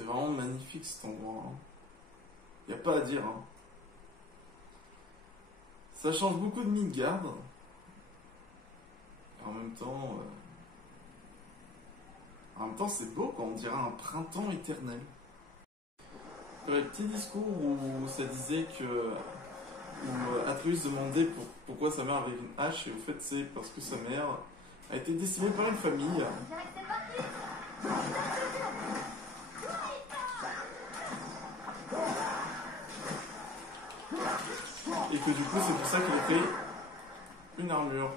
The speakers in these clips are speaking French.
C'est vraiment magnifique cet endroit. Hein. Y a pas à dire. Hein. Ça change beaucoup de Midgard. En même temps, c'est beau quand on dirait un printemps éternel. Il y avait un petit discours où ça disait que où Atreus demandait pourquoi sa mère avait une hache, et au fait c'est parce que sa mère a été décimée par une famille. Et que du coup c'est pour ça qu'il a fait une armure.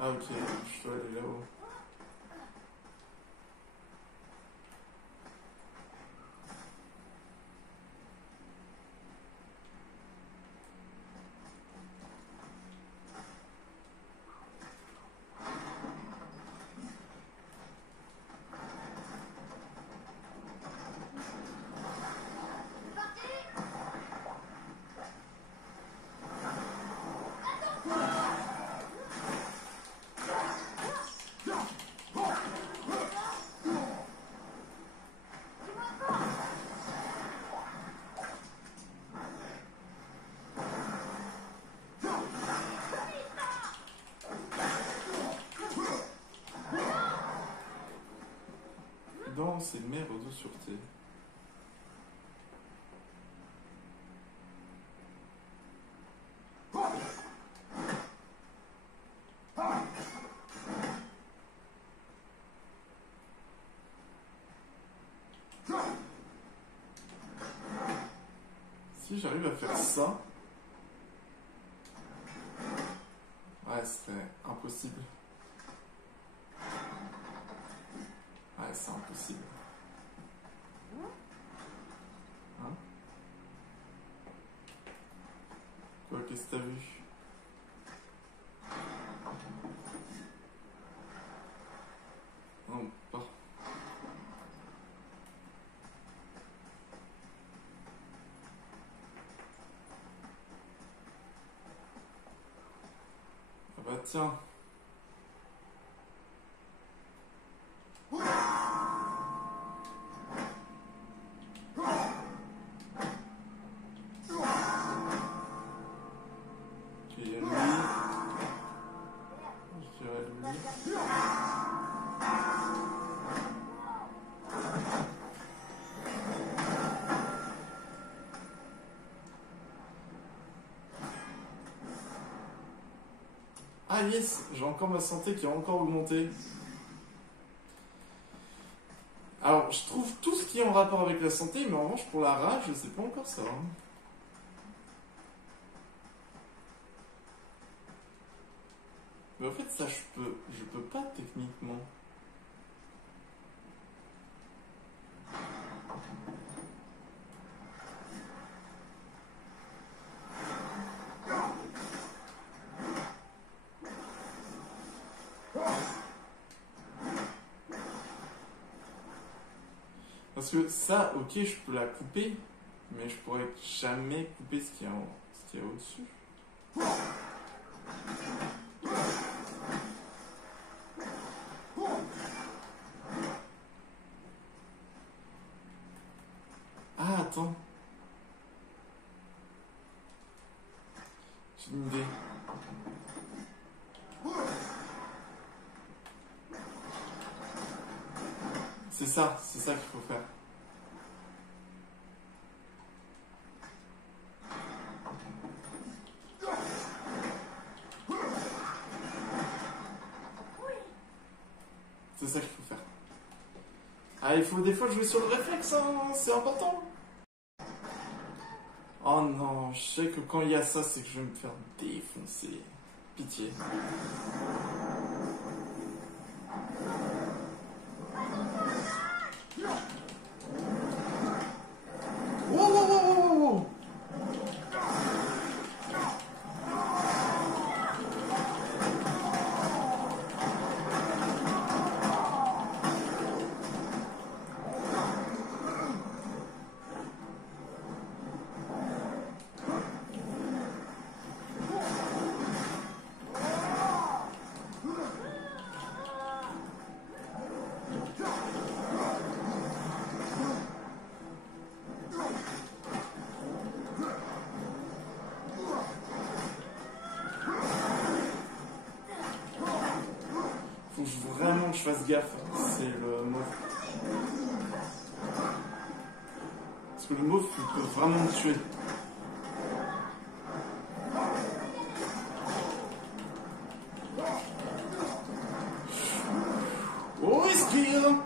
Ah ok, je dois aller là-haut. Dans ces mers de sûreté. Si j'arrive à faire ça, ouais, ce serait impossible. Ouais, c'est impossible. Hein? Quoi, qu'est-ce que t'as vu? Non, pas. Ah bah tiens. Ah yes, j'ai encore ma santé qui a encore augmenté. Alors, je trouve tout ce qui est en rapport avec la santé, mais en revanche, pour la rage, je sais pas encore ça. Hein. Mais en fait, ça, je peux pas techniquement. Parce que ça, ok, je peux la couper, mais je pourrais jamais couper ce qu'il y a au-dessus. Ah, attends. J'ai une idée. C'est ça qu'il faut faire. C'est ça qu'il faut faire. Ah, il faut des fois jouer sur le réflexe, hein, c'est important. Oh non, je sais que quand il y a ça, c'est que je vais me faire défoncer. Pitié. Wow, wow, wow, wow, wow. Faut vraiment que je fasse gaffe, c'est le mauve. Parce que le mauve peut vraiment me tuer. Oh, risqué, hein.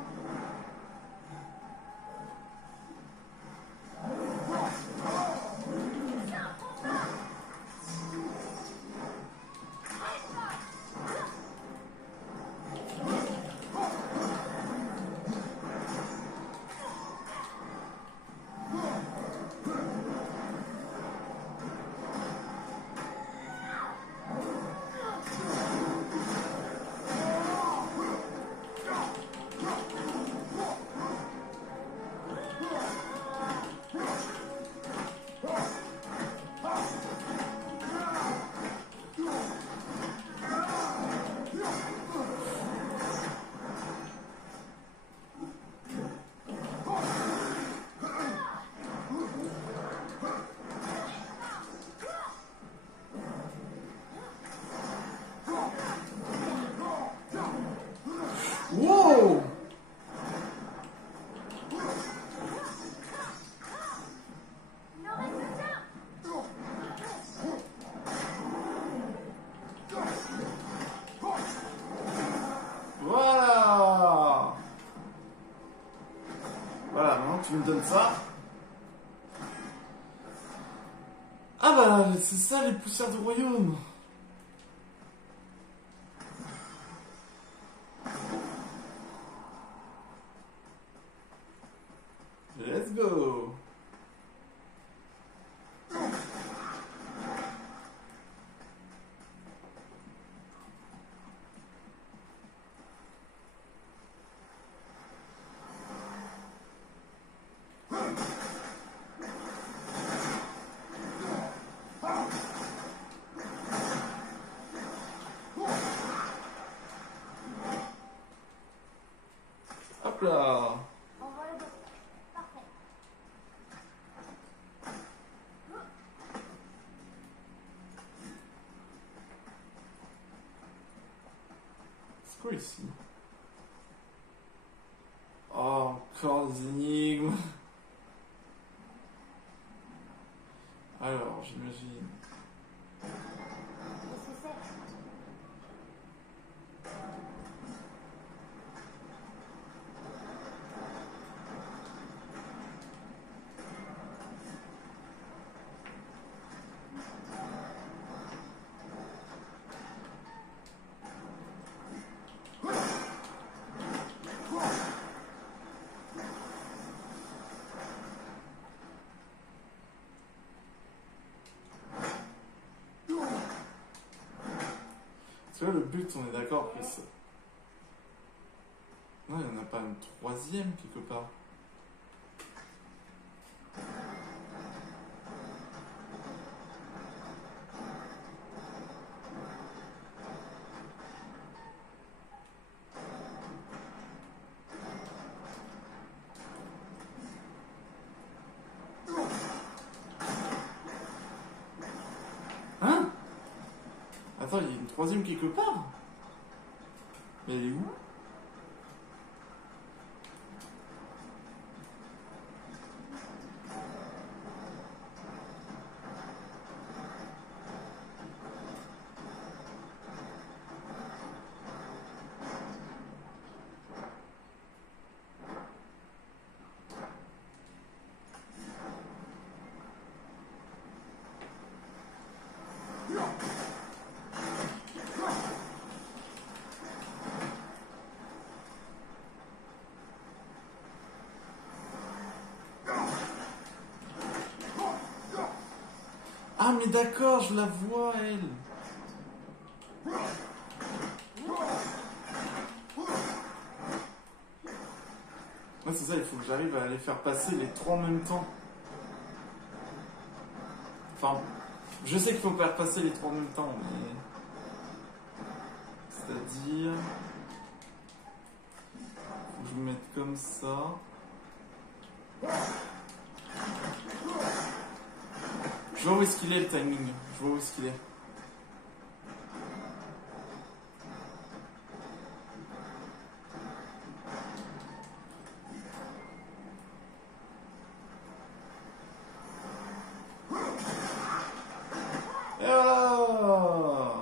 Wow! Voilà! Voilà, maintenant tu me donnes ça. Ah bah, c'est ça les poussières du royaume. Let's go! Hop là! C'est quoi ici? Oh, encore des énigmes. Alors, j'imagine. Parce que là, le but, on est d'accord que c'est... Non, il n'y en a pas une troisième quelque part. Hein? Attends, il y a une troisième quelque part? Mais elle est où? mais d'accord, je la vois, elle. Ouais, c'est ça, il faut que j'arrive à les faire passer les trois en même temps. Enfin, je sais qu'il faut faire passer les trois en même temps, mais... C'est-à-dire... Faut que je me mette comme ça. Je vois où est-ce qu'il est le timing. Je vois où est-ce qu'il est. Et voilà.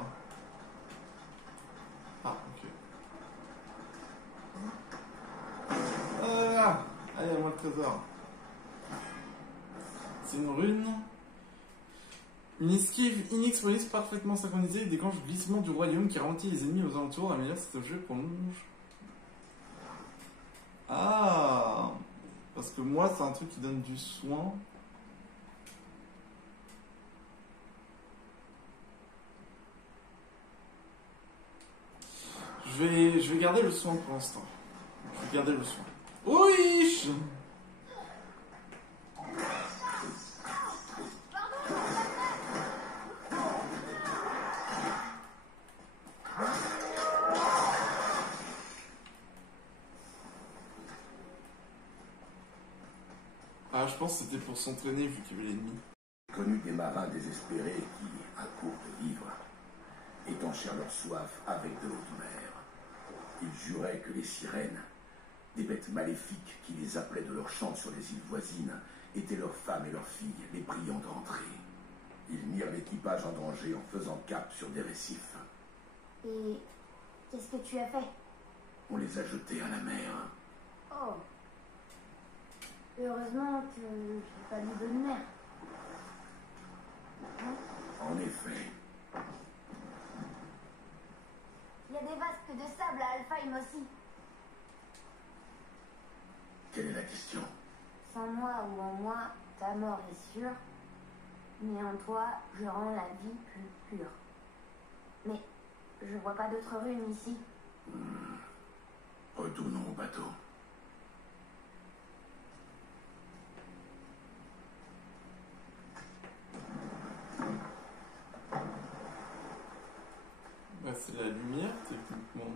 Ah, ok. Ah, allez, à moi le trésor. C'est une rune. Une esquive inexplosive parfaitement synchronisée déclenche le glissement du royaume qui ralentit les ennemis aux alentours. La meilleure, c'est au jeu prolonge. Ah, parce que moi, c'est un truc qui donne du soin. Je vais garder le soin pour l'instant. Je vais garder le soin. Oui. Ah, je pense que c'était pour s'entraîner vu qu'il y avait l'ennemi. J'ai connu des marins désespérés qui, à court de vivres, étanchèrent leur soif avec de l'eau de mer. Ils juraient que les sirènes, des bêtes maléfiques qui les appelaient de leur chant sur les îles voisines, étaient leurs femmes et leurs filles, les priant d'entrer. Ils mirent l'équipage en danger en faisant cap sur des récifs. Et qu'est-ce que tu as fait? On les a jetés à la mer. Oh. Heureusement que j'ai pas lu de mer. En effet, Il y a des vasques de sable à Alfheim aussi. quelle est la question? Sans moi ou en moi, ta mort est sûre. Mais en toi, je rends la vie plus pure. Mais je vois pas d'autres runes ici. Retournons au bateau. Bah, c'est la lumière, techniquement.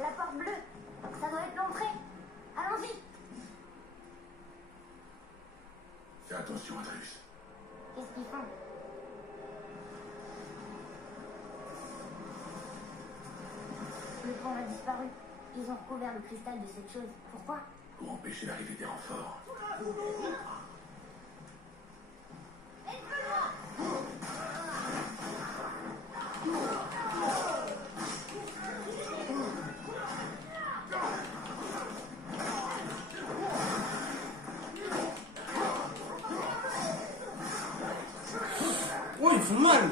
La porte bleue, ça doit être l'entrée. Allons-y. Fais attention, Adrus. Qu'est-ce qu'ils font? Le pont a disparu. Ils ont recouvert le cristal de cette chose. Pourquoi? Pour empêcher l'arrivée des renforts. Oh, ils font mal!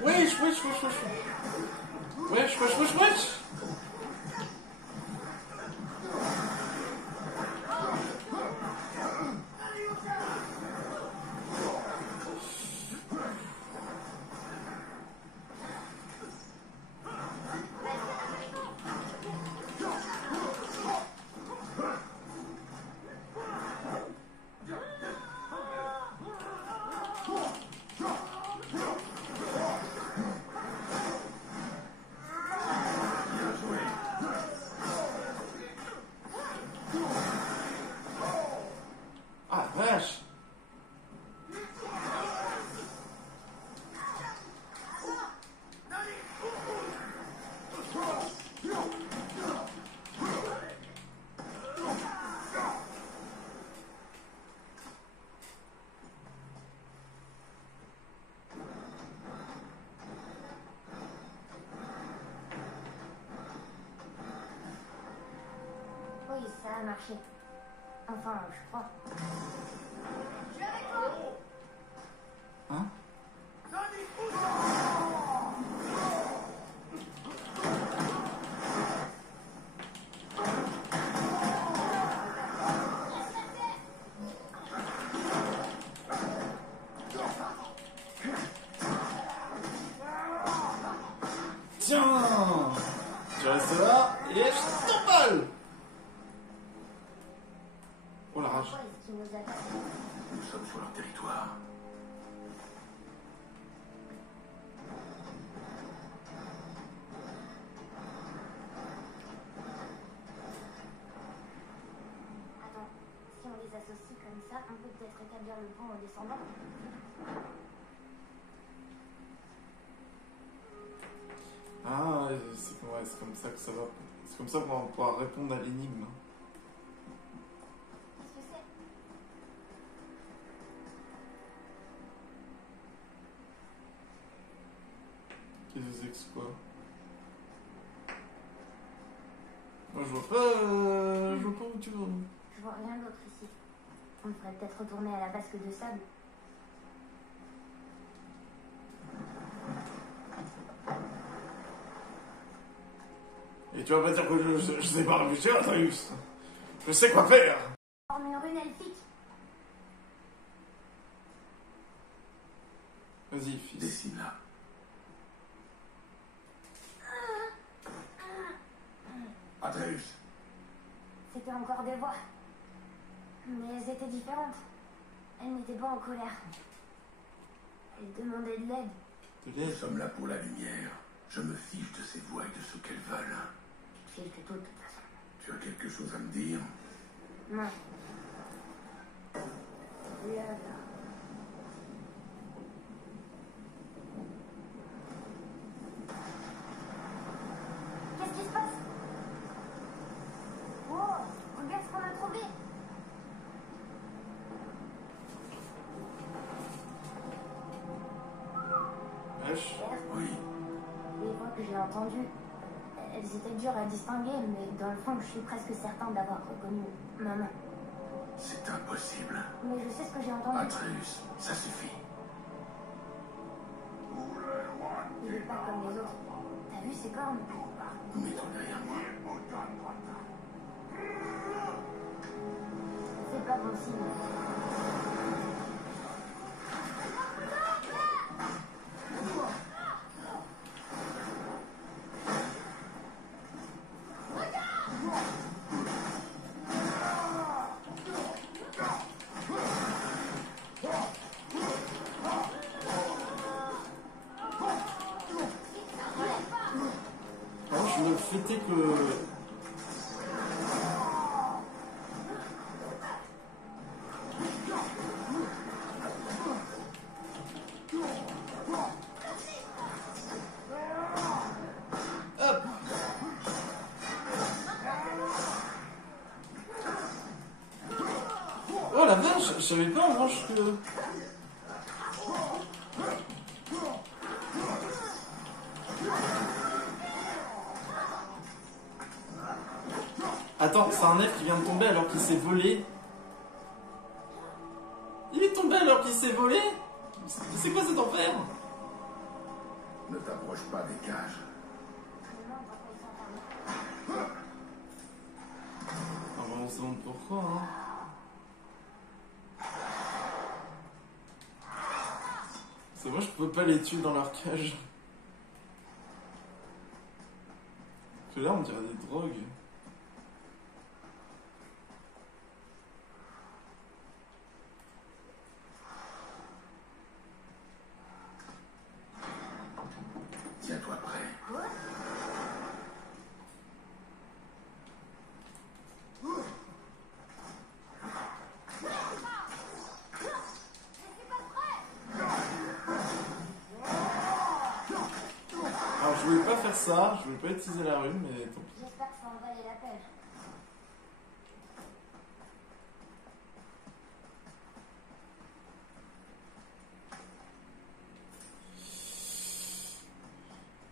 Wesh, wesh, wesh, wesh. Wesh, wesh, wesh, wesh. Ça a marché. Enfin, je crois. Je suis avec toi. Hein? Tiens! Je reste là et je t'emballe! Oh la rage. Pourquoi est-ce qu'ils nous attaquent? Nous sommes sur leur territoire. Attends, si on les associe comme ça, on peut peut-être rétablir le pont en descendant. Ah, c'est comme ça que ça va. C'est comme ça qu'on va pouvoir répondre à l'énigme. Qu'est-ce que c'est? Qu'est-ce que c'est quoi? Moi je vois pas. Je vois pas où tu vas. Je vois rien d'autre ici. On devrait peut-être retourner à la vasque de sable. Et tu vas pas dire que je sais pas réfléchir, Atreus. Je sais quoi faire. Forme une rune elfique. Vas-y, fils. Dessine-la. Atreus, C'était encore des voix. Mais elles étaient différentes. Elles n'étaient pas en colère. Elles demandaient de l'aide. De nous l'aide. sommes là pour la lumière. Je me fiche de ces voix et de ce qu'elles veulent. Tu te fiches de tout, de toute façon. Tu as quelque chose à me dire? Non. Là. Qu'est-ce qui se passe? Oh, regarde ce qu'on a trouvé. Wesh. Oui, Les voix que j'ai entendues, elles étaient dures à distinguer, mais dans le fond, je suis presque certain d'avoir reconnu maman. c'est impossible. Mais je sais ce que j'ai entendu. Atreus, ça suffit. Il est pas comme les autres. T'as vu ses cornes? Mets-toi derrière moi. C'est pas bon signe. Alors, je me fêtais que. Hop. Oh la vache, je savais pas en revanche que. Attends, c'est un elfe qui vient de tomber alors qu'il s'est volé. Il est tombé alors qu'il s'est volé? C'est quoi cet enfer? Ne t'approche pas des cages. Ah bah on se demande pourquoi, hein. C'est moi, je peux pas les tuer dans leur cage. Parce que là, on dirait des drogues. Tiens-toi prêt. Alors, je voulais pas faire ça, je voulais pas utiliser la rune, mais tant pis. J'espère que ça en valait la peine.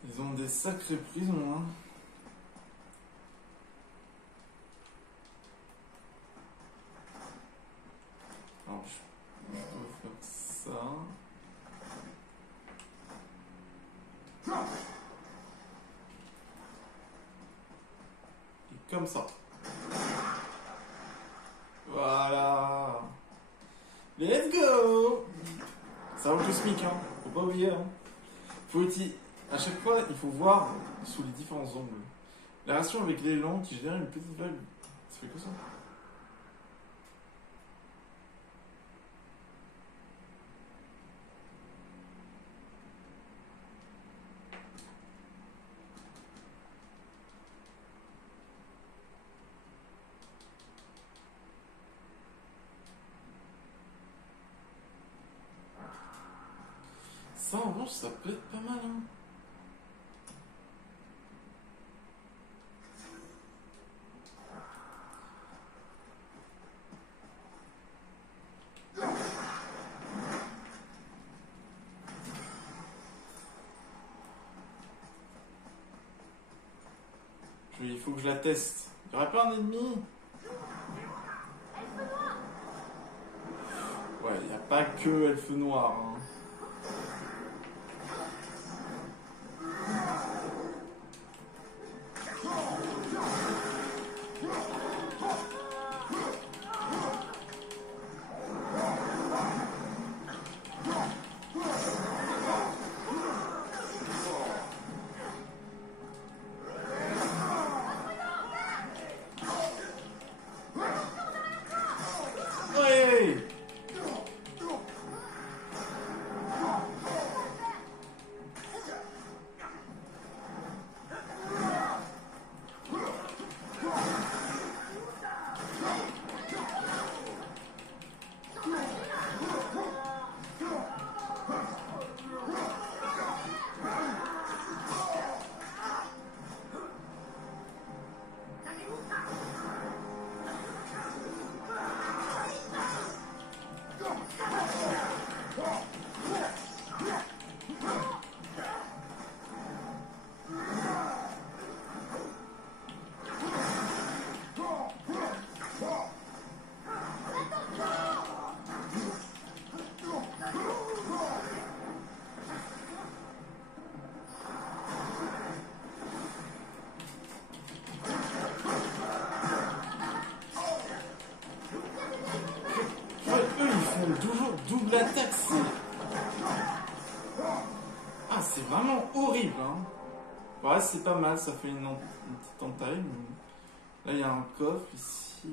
Ils ont des sacrées prisons, hein. comme ça. Voilà. Let's go. Ça va au cosmique, hein. Faut pas oublier, hein. À chaque fois, il faut voir sous les différents angles. La relation avec l'élan qui génère une petite vague. Ça fait que ça. Ça, en revanche, ça peut être pas mal, hein. Il faut que je la teste. Il y aurait pas un ennemi? Ouais, il n'y a pas que Elfe Noir, hein. Ouais. Toujours double attaque, c'est vraiment horrible, hein. Ouais, c'est pas mal, ça fait une petite entaille. Là, il y a un coffre ici.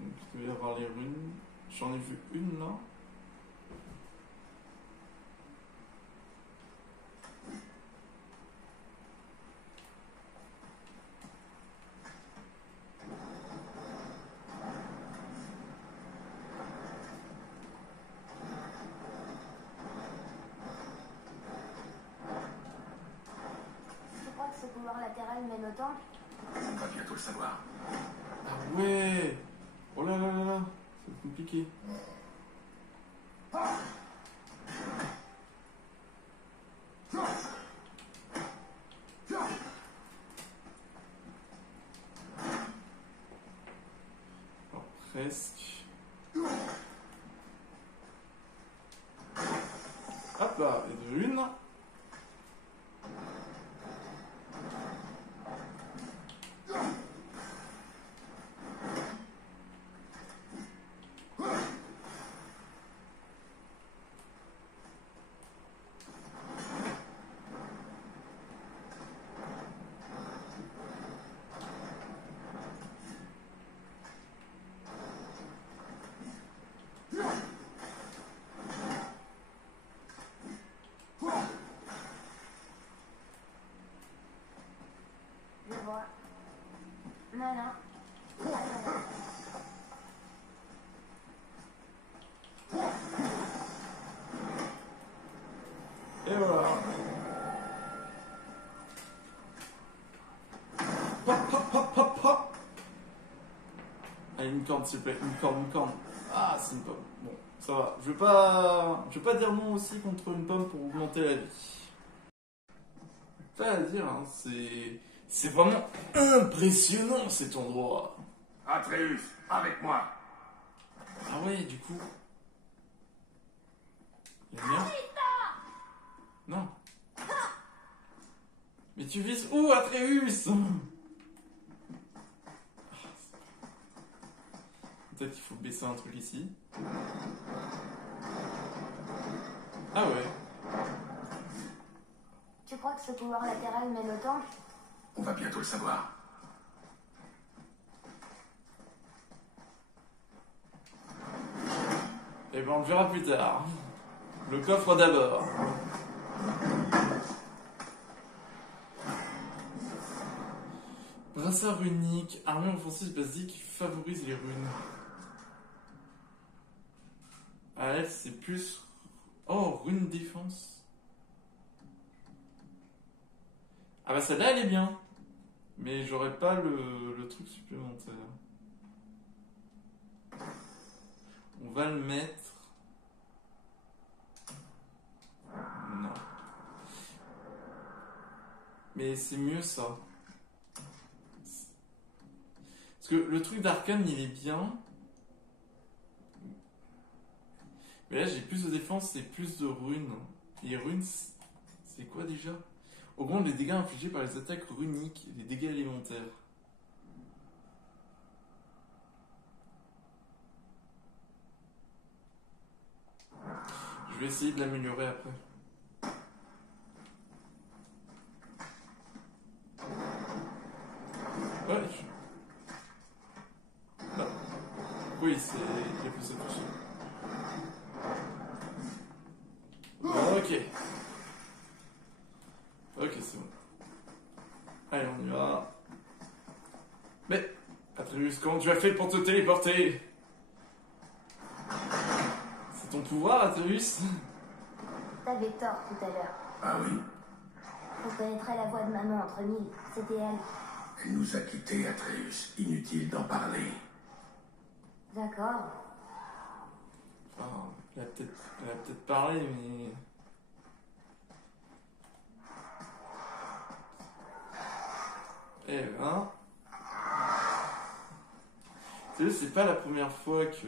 Donc, il doit y avoir les runes. J'en ai vu une là. Couloir latéral mène au temple. On va bientôt le savoir. Ah ouais. Oh là là là là. C'est compliqué. Alors, presque. Hop là, et de une. Voilà. Et voilà. Hop, hop, hop, hop, hop. Allez, une corne, s'il te plaît. Une corne, une corne. Ah, c'est une pomme. Bon, ça va. Je vais pas dire non aussi contre une pomme pour augmenter la vie. Pas à dire, hein, c'est vraiment impressionnant cet endroit. Atreus, avec moi. Ah ouais, du coup. Il y a bien. Non. Mais tu vises où, Atreus? Peut-être qu'il faut baisser un truc ici. Ah ouais. Tu crois que ce pouvoir latéral mène au temple? On va bientôt le savoir. Eh ben on le verra plus tard. Le coffre d'abord. Brassard runique, armure offensive basique qui favorise les runes. Ah elle c'est plus... Oh, rune défense. Ah bah celle-là elle est bien. Mais j'aurais pas le truc supplémentaire. On va le mettre... Non. Mais c'est mieux ça. Parce que le truc d'Arcane il est bien. Mais là j'ai plus de défense et plus de runes. Et runes, c'est quoi déjà? Augmente les dégâts infligés par les attaques runiques et les dégâts élémentaires. Je vais essayer de l'améliorer après. Ouais, non. Oui, c'est... Il a poussé tout seul. Ok. Ok, c'est bon. Allez, on y va. Mais, Atreus, comment tu as fait pour te téléporter? C'est ton pouvoir, Atreus? T'avais tort tout à l'heure. Ah oui? On connaîtrait la voix de maman entre mille. C'était elle. Elle nous a quittés, Atreus. Inutile d'en parler. D'accord. Enfin, elle a peut-être parlé, mais... Eh ben... Tu sais, c'est pas la première fois que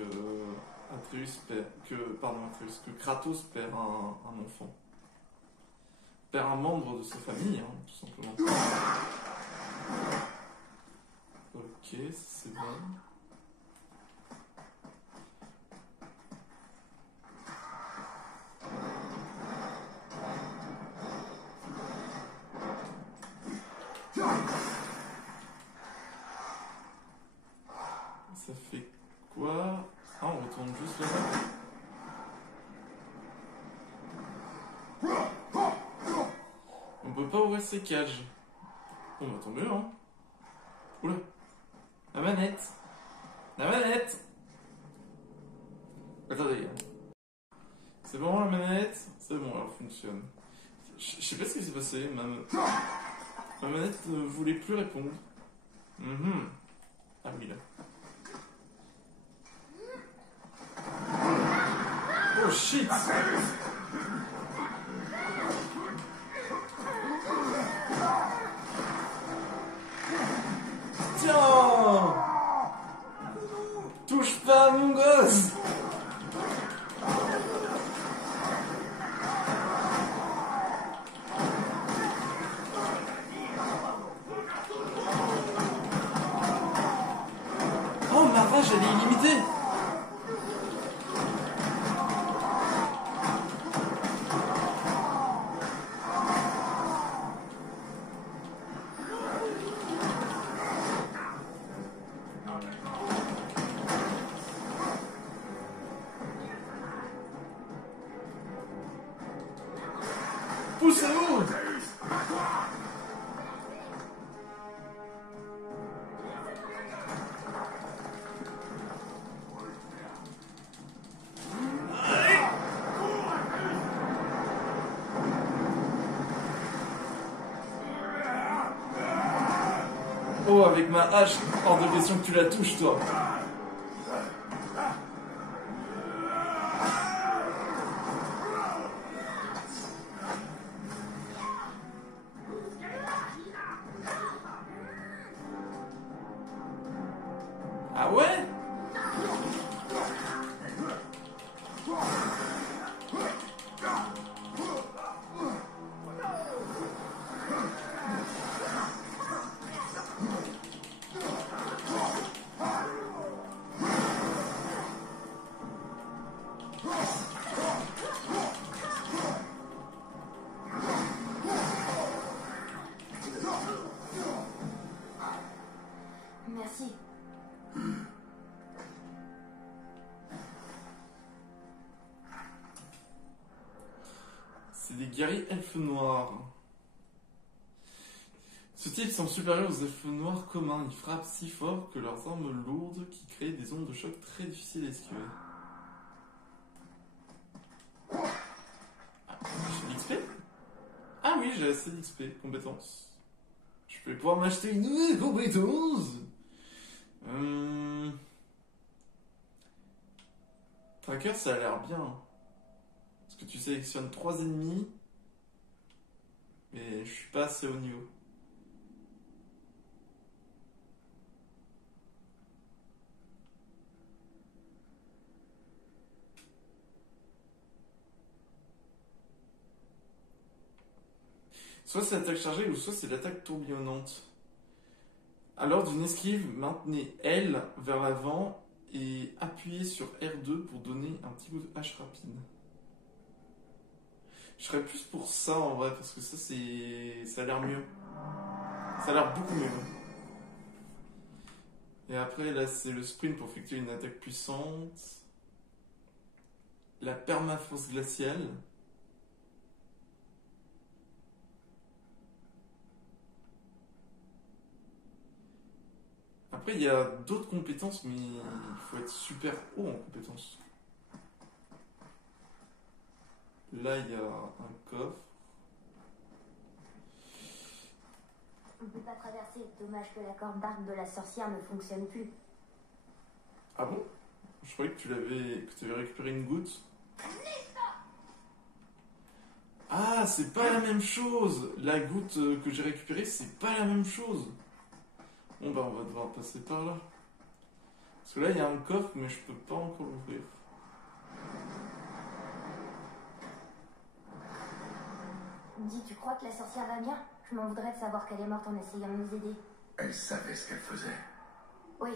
que Kratos perd un enfant. Perd un membre de sa famille, hein, tout simplement. Ok, c'est bon. Ça fait quoi? Ah, on retourne juste là-bas. On peut pas ouvrir ces cages. Bon, bah tant mieux, hein. Oula. La manette. La manette. Attendez. C'est bon, la manette? C'est bon, elle fonctionne. Je sais pas ce qui s'est passé. Ma manette ne voulait plus répondre. Ah oui, là. Oh shit! Tiens! Touche pas à mon gosse! Oh, ma rage, elle est illimitée! Poussez-vous! Oh, avec ma hache, hors de question que tu la touches, toi. Ah ouais? C'est des guerriers elfes noirs. Ce type semble supérieur aux elfes noirs communs. Ils frappent si fort que leurs armes lourdes qui créent des ondes de choc très difficiles à esquiver. Ah, j'ai l'XP? Ah oui, j'ai assez d'XP. Compétences. Je vais pouvoir m'acheter une nouvelle compétence. Tracker, ça a l'air bien. Parce que tu sélectionnes 3 ennemis. Mais je suis pas assez haut niveau. Soit c'est l'attaque chargée ou soit c'est l'attaque tourbillonnante. Alors d'une esquive, maintenez L vers l'avant et appuyez sur R2 pour donner un petit coup de hache rapide. Je serais plus pour ça en vrai, parce que ça a l'air mieux. Ça a l'air beaucoup mieux. Et après là c'est le sprint pour effectuer une attaque puissante. La permaforce glaciale. Après, il y a d'autres compétences, mais il faut être super haut en compétences. Là, il y a un coffre. On peut pas traverser. Dommage que la corde d'arc de la sorcière ne fonctionne plus. Ah bon? Je croyais que tu avais récupéré une goutte. Ah, c'est pas la même chose! La goutte que j'ai récupérée, c'est pas la même chose. Bon bah on va devoir passer par là. Parce que là il y a un coffre mais je peux pas encore l'ouvrir. Dis, tu crois que la sorcière va bien? Je m'en voudrais de savoir qu'elle est morte en essayant de nous aider. Elle savait ce qu'elle faisait. Oui.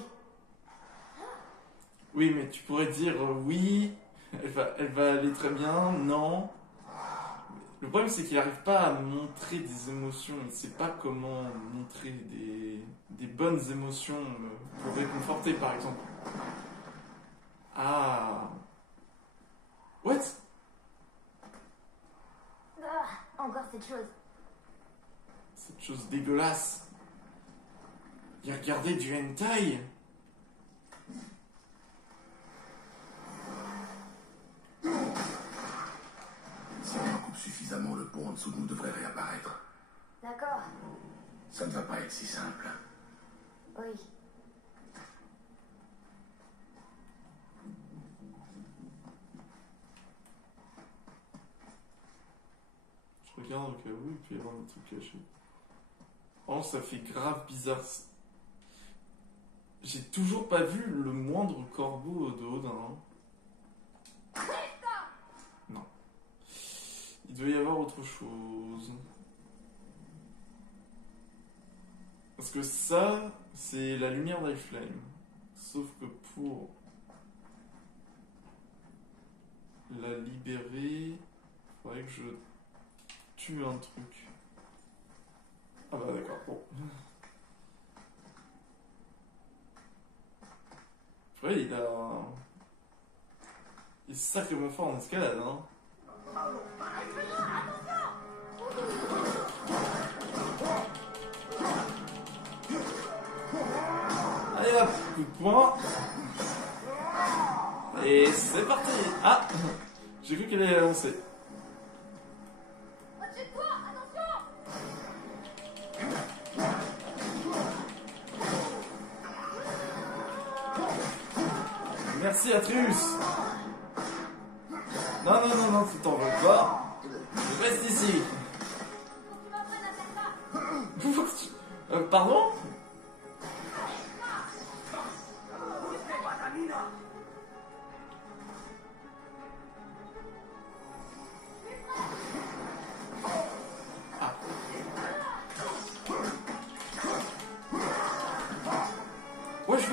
Oui mais tu pourrais dire oui, elle va aller très bien, non. Le problème c'est qu'il n'arrive pas à montrer des émotions, il ne sait pas comment montrer des bonnes émotions pour réconforter par exemple. Ah. What? Ah, encore cette chose. Cette chose dégueulasse. Il a regardé du hentai. Si on coupe suffisamment, le pont en dessous de nous devrait réapparaître. D'accord. Ça ne va pas être si simple. Oui. Je regarde au cas où il peut y avoir des trucs cachés. Oh, ça fait grave bizarre. J'ai toujours pas vu le moindre corbeau de Odin. Hein. Non. Il doit y avoir autre chose. Parce que ça, c'est la lumière d'Iflame. Sauf que pour la libérer, il faudrait que je tue un truc. Ah bah d'accord, bon. Ouais, il est sacrément fort en escalade, hein. Allez hop, coup de poing. Et c'est parti. Ah, j'ai cru qu'elle allait lancer. Merci Atreus. Non, tu t'en veux pas. Je reste ici. Pardon? Ah. Wesh.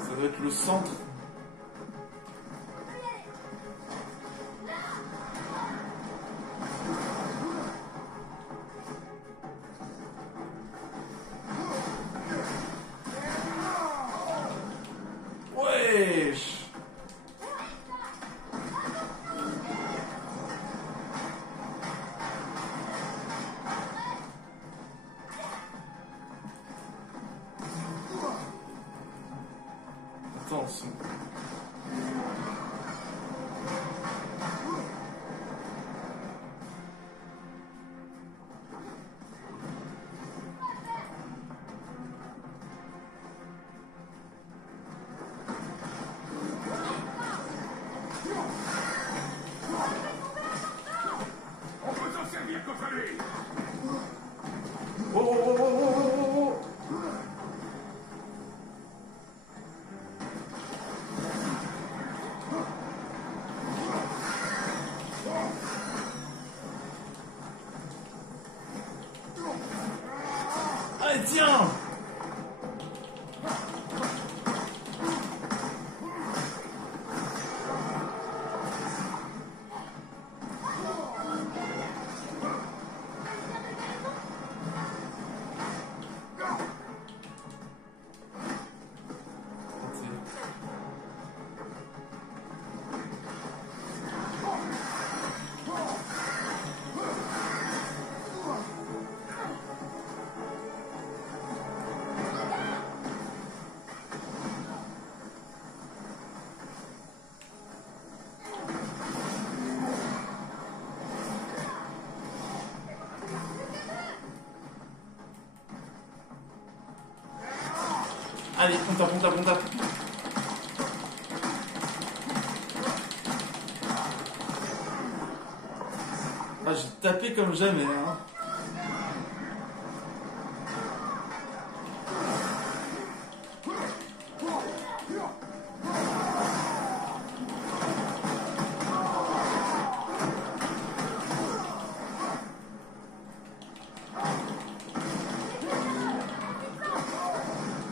Ça doit être le centre. intense. On peut s'en servir contre lui. Oh, oh, oh, oh, oh, oh, oh. Allez, tiens! Allez, on tape, on tape, on tape. Ah, j'ai tapé comme jamais, hein.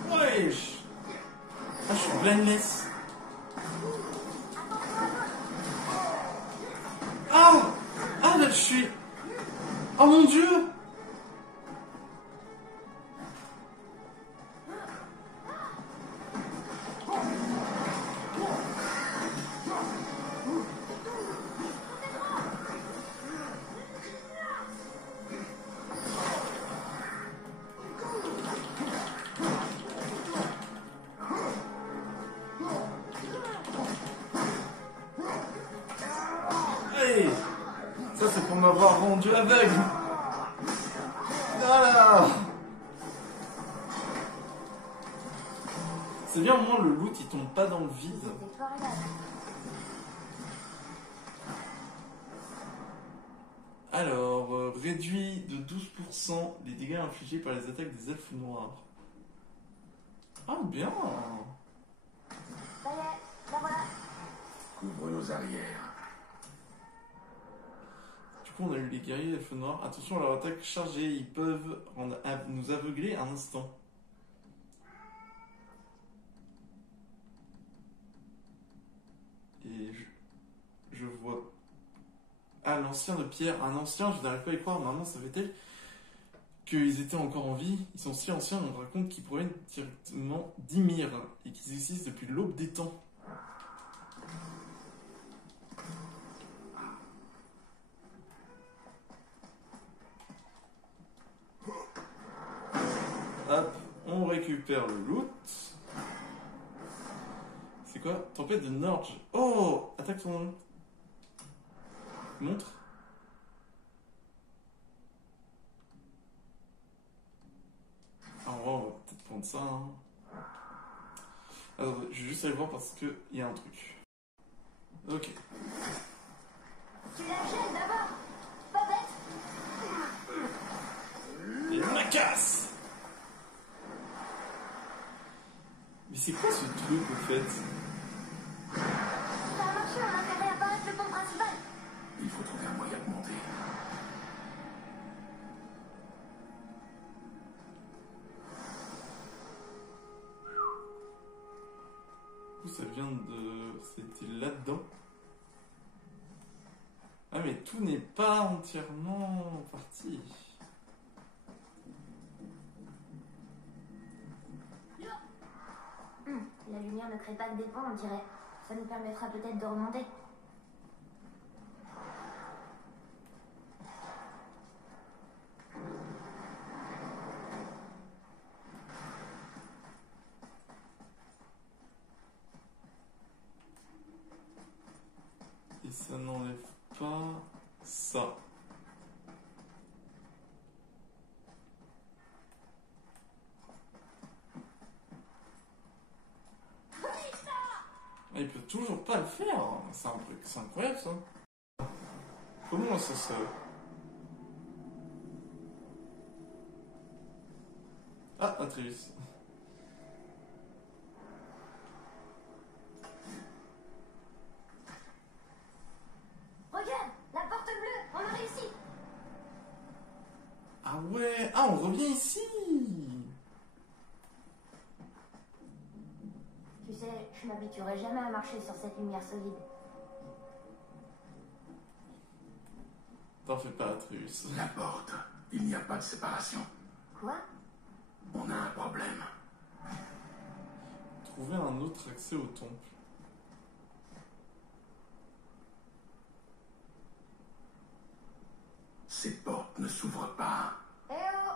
Wesh. Ah, je suis blameless. Ah! Ah, là, je suis... Oh mon Dieu! Hey! Ça, c'est pour m'avoir rendu aveugle. Voilà. C'est bien, au moins, le loot, il tombe pas dans le vide. C'était formidable. Alors, réduit de 12% les dégâts infligés par les attaques des elfes noirs. Ah, bien. Ça y est, la voilà. Couvre nos arrières. Du coup, on a eu les guerriers elfes noirs. Attention à leur attaque chargée, ils peuvent nous aveugler un instant. Et je vois... Ah, l'ancien de Pierre. Un ancien, je n'arrive pas à y croire. Maman, ça fait-elle qu'ils étaient encore en vie. Ils sont si anciens, on raconte qu'ils proviennent directement d'Ymir et qu'ils existent depuis l'aube des temps. Hop, on récupère le loot. C'est quoi? Tempête de Norge. Oh! Attaque ton... Montre. Alors, on va peut-être prendre ça. Hein. Alors, je vais juste aller voir parce qu'il y a un truc. Ok. Tu la gênes d'abord. Pas bête. Et ma casse! Mais c'est quoi ce truc au fait? Ça a marché, on a fait réapparaître le pont principal. Il faut trouver un moyen de monter. Ça vient de... C'était là-dedans. Ah mais tout n'est pas entièrement parti. La lumière ne crée pas de dépôt, on dirait. Ça nous permettra peut-être de remonter. Et ça n'enlève pas ça. Il peut toujours pas le faire. C'est incroyable ça. Comment ça se... Ah, Atreus. Regarde, la porte bleue, on a réussi. Ah ouais, ah on revient ici. Tu sais, je m'habituerai jamais à marcher sur cette lumière solide. T'en fais pas, Atreus. La porte. Il n'y a pas de séparation. Quoi? On a un problème. Trouver un autre accès au temple. Ces portes ne s'ouvrent pas. Eh oh!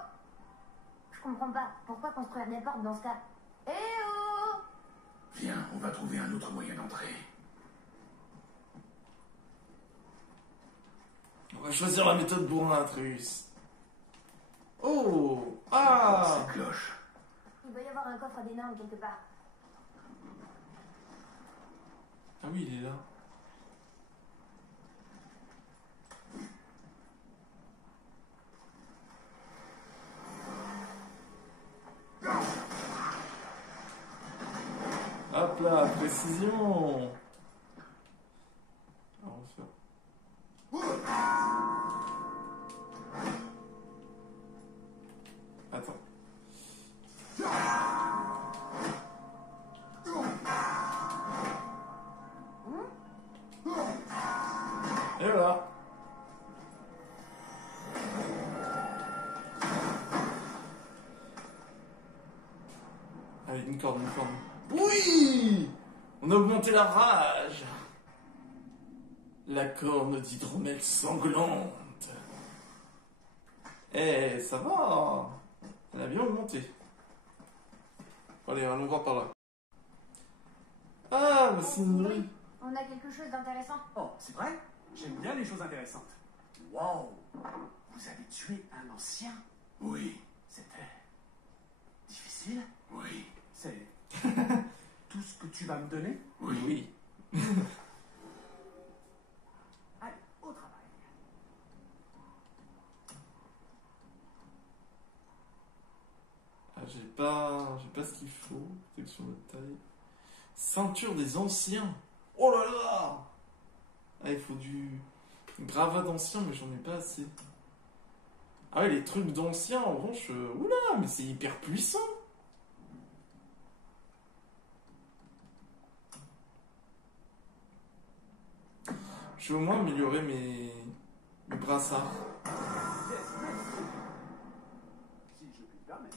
Je comprends pas. Pourquoi construire des portes dans ce cas? Eh oh! Viens, on va trouver un autre moyen d'entrer. On va choisir la méthode bourrin, Atreus. Oh! Ah! Cette cloche. Il doit y avoir un coffre d'énorme quelque part. Ah oui, il est là. Hop là, précision. On va refaire. Attends. Et voilà. Allez, une corde, une corde. Oui! On a augmenté la rage. La corne d'hydromel sanglante. Eh, ça va. Elle a bien augmenté. Allez, allons voir par là. Ah, mais c'est une vraie. On a quelque chose d'intéressant. Oh, c'est vrai? J'aime bien les choses intéressantes. Wow! Vous avez tué un ancien? Oui, C'était difficile? oui, C'est tout ce que tu vas me donner? oui. Oui. Allez, au travail. Ah, j'ai pas ce qu'il faut. Protection de taille. Ceinture des anciens. Oh là là! Ah, il faut du gravat d'anciens, mais j'en ai pas assez. Ah ouais, les trucs d'anciens, en revanche, oula, mais c'est hyper puissant. Je veux au moins améliorer mes brassards. Yes, merci. Si je puis me permettre.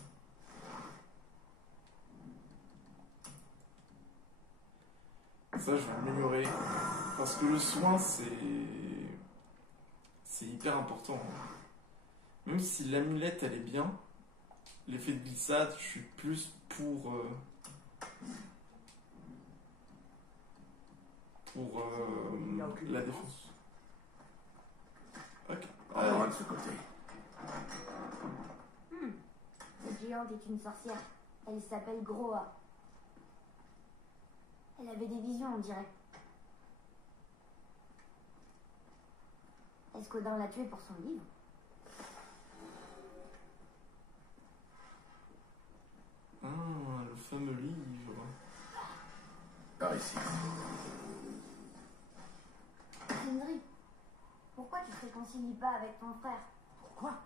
Ça, je vais améliorer. Parce que le soin, c'est hyper important. Même si l'amulette, elle est bien, l'effet de glissade, je suis plus pour la défense. Ok. On va de ce côté. Cette géante est une sorcière. Elle s'appelle Groa. Elle avait des visions, on dirait. Est-ce qu'Odin l'a tuée pour son livre? Ah, le fameux livre. Par ici. Sindri, pourquoi tu te réconcilies pas avec ton frère? Pourquoi?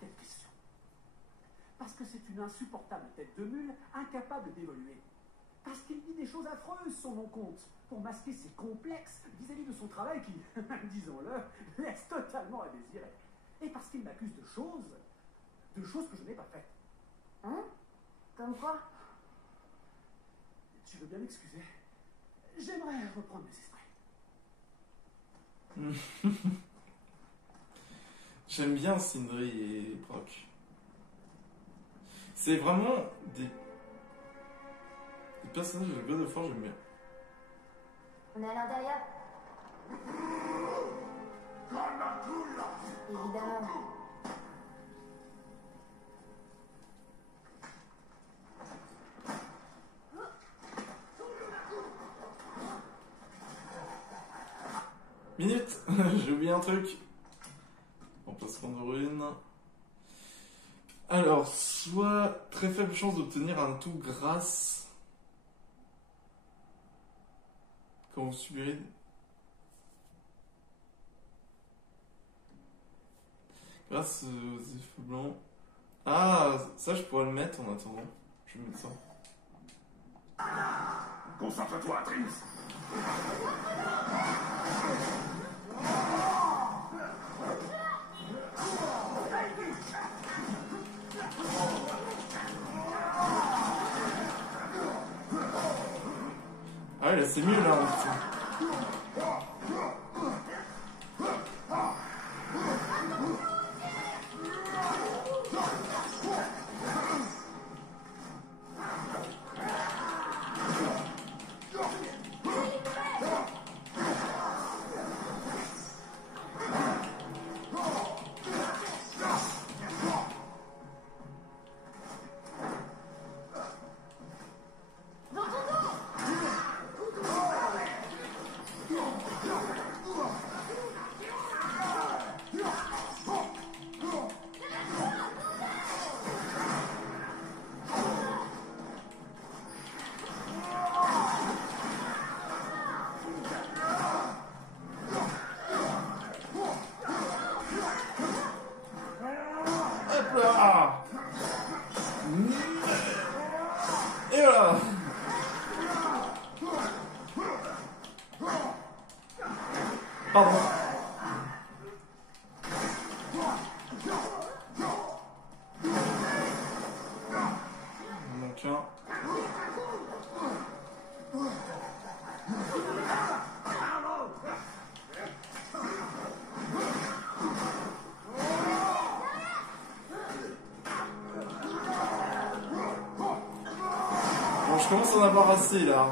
Quelle question. Parce que c'est une insupportable tête de mule incapable d'évoluer. Parce qu'il dit des choses affreuses sur mon compte, pour masquer ses complexes vis-à-vis de son travail qui, disons-le, laisse totalement à désirer. Et parce qu'il m'accuse de choses que je n'ai pas faites. Hein? Comme quoi? Tu veux bien m'excuser? J'aimerais reprendre mes esprits. J'aime bien Sindri et Brock. C'est vraiment des personnages de God of War, j'aime bien. On est à l'intérieur. Évidemment. Minute. J'ai oublié un truc. Emplacement de ruine. Alors, soit très faible chance d'obtenir un tout grâce quand vous subirez. Grâce aux effets blancs. Ah, ça je pourrais le mettre en attendant. Je vais mettre ça. Concentre-toi, Atreus. Ah ouais, là c'est mieux là. Et voilà. Pardon. Il manque un. Bon, je commence à en avoir assez là.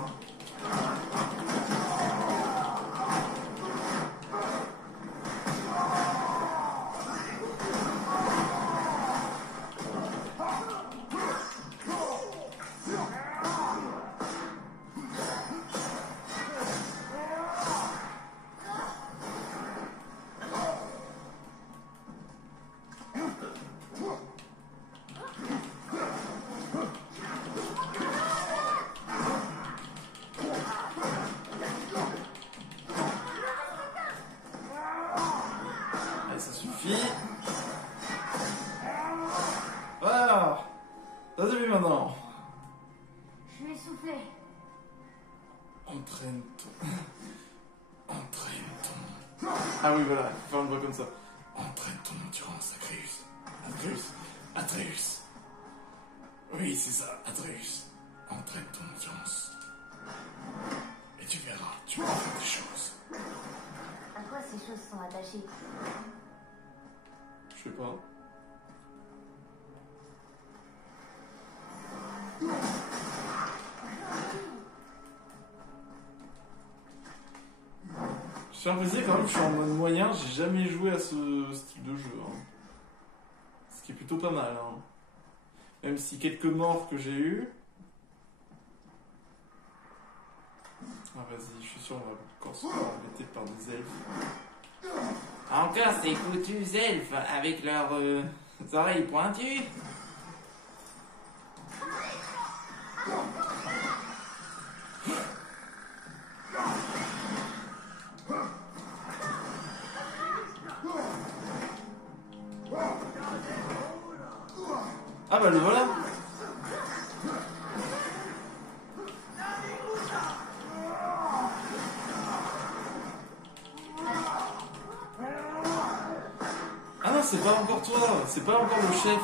Ça suffit. Voilà. Ça suffit maintenant. Je suis essoufflé. Entraîne-toi. Entraîne-toi. Ah oui, voilà. Faut faire une voix comme ça. Entraîne ton endurance, Atreus. Atreus. Atreus. Oui, c'est ça, Atreus. Entraîne ton endurance. Et tu verras, tu vas faire des choses. À quoi ces choses sont attachées? Je sais pas. Je tiens à préciser quand même que je suis en mode moyen, j'ai jamais joué à ce style de jeu. Hein. Ce qui est plutôt pas mal. Hein. Même si quelques morts que j'ai eu. Ah vas-y, je suis sûr on va encore se faire embêter par des elfes. Encore ces foutus elfes avec leurs oreilles pointues. Ah bah le voilà. Ah non, c'est pas encore toi, c'est pas encore le chef.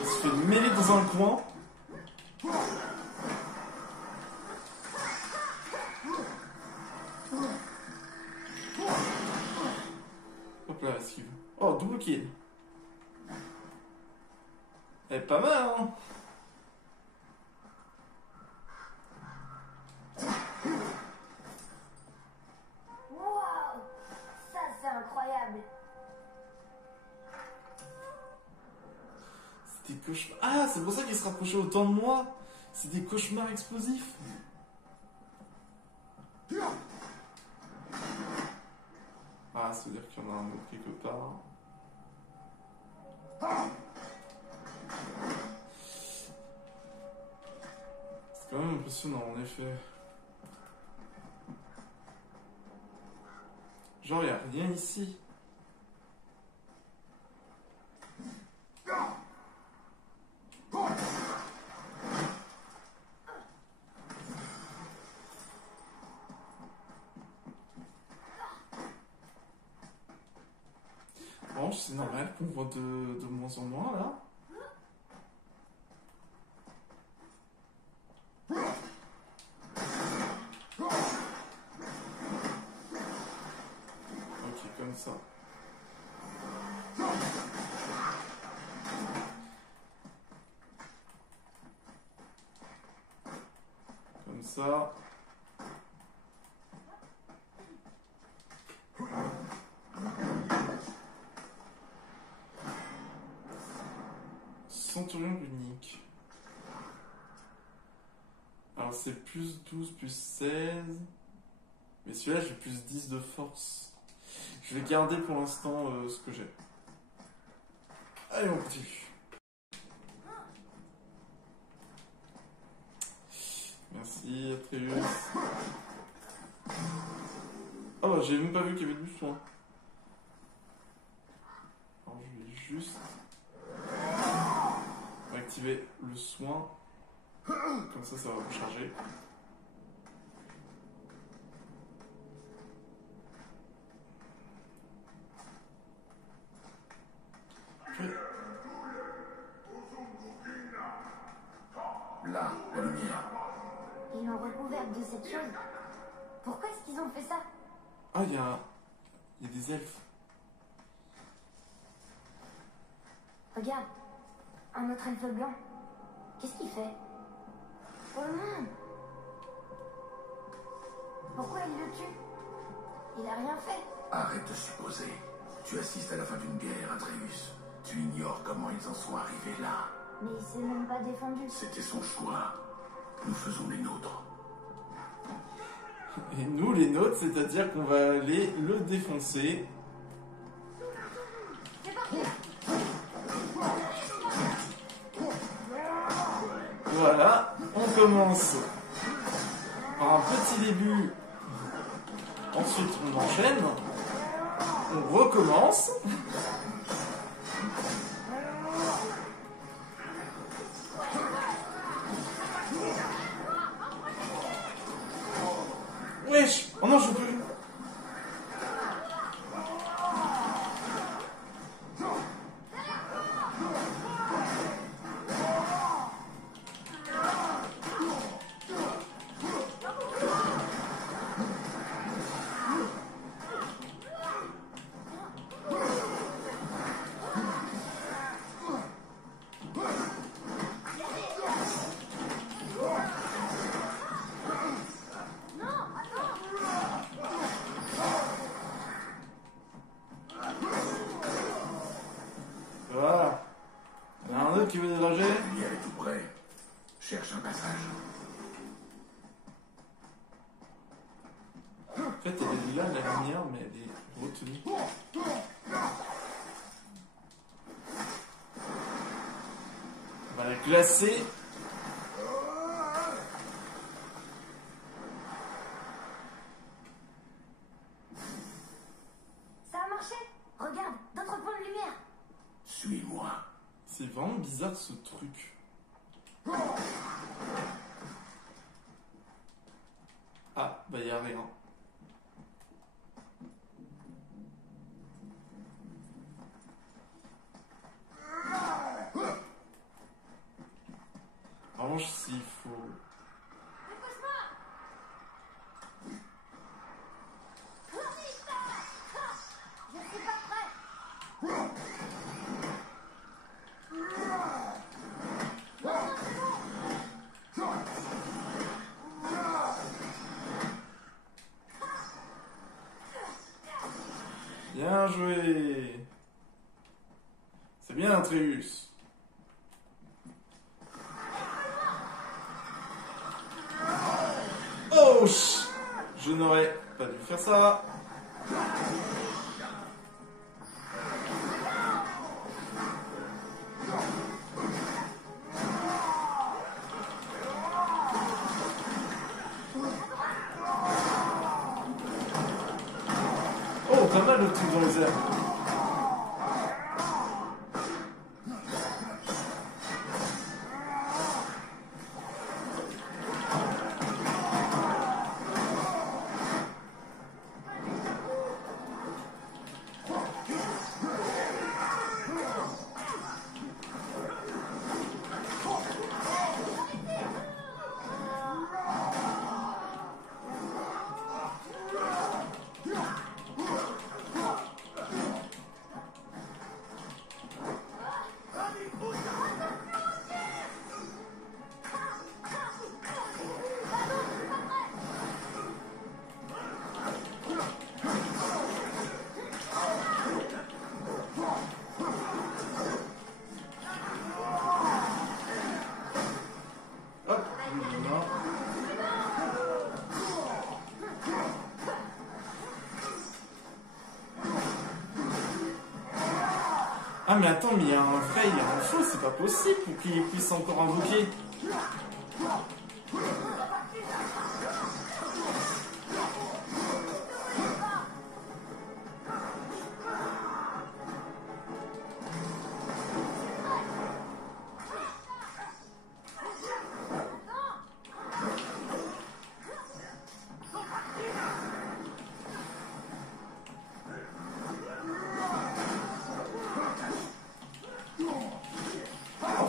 Il se fait mêler dans un coin. Double kill. Elle est pas mal, hein. Waouh! Ça, c'est incroyable! C'est des cauchemars. Ah, c'est pour ça qu'il se rapprochait autant de moi. C'est des cauchemars explosifs. Ah, ça veut dire qu'il y en a un autre quelque part. C'est quand même impressionnant, en effet. Genre, il n'y a rien ici. Bon, c'est normal qu'on voit de moins en moins, là. Ok, comme ça. Comme ça. Centurion unique. Alors c'est plus 12, plus 16. Mais celui-là j'ai plus 10 de force. Je vais garder pour l'instant ce que j'ai. Allez, on continue. Merci Atreus. Oh bah j'ai même pas vu qu'il y avait du soin. Alors je vais juste activer le soin. Comme ça va recharger. Là, la lumière. Ils l'ont recouverte de cette chose. Pourquoi est-ce qu'ils ont fait ça? Ah, il y a des elfes. Regarde, un autre elfe blanc. Qu'est-ce qu'il fait? Oh non! Pourquoi il le tue? Il a rien fait. Arrête de supposer. Tu assistes à la fin d'une guerre, Atreus. Tu ignores comment ils en sont arrivés là. Mais il s'est même pas défendu. C'était son choix. Nous faisons les nôtres. Et nous, les nôtres, c'est-à-dire qu'on va aller le défoncer. C'est parti! Voilà, on commence par un petit début. Ensuite, on enchaîne. On recommence. Wesh! Oh non, je peux plus. Voilà. Il y en a un autre qui veut déloger. La lumière est tout près. Cherche un passage. En fait, elle est là, la lumière, mais elle est retenue. On va la glacer. Ça a marché! Regarde, d'autres points de lumière! Suis-moi. C'est vraiment bizarre ce truc. Ah, bah y a rien. En revanche, s'il faut... Je suis pas prêt! Bien joué. C'est bien, Atreus. Oh, je n'aurais pas dû faire ça. Oh, pas mal de trucs dans les airs. Ah mais attends, mais il y a un vrai, il y a un faux, c'est pas possible pour qu'il puisse encore invoquer.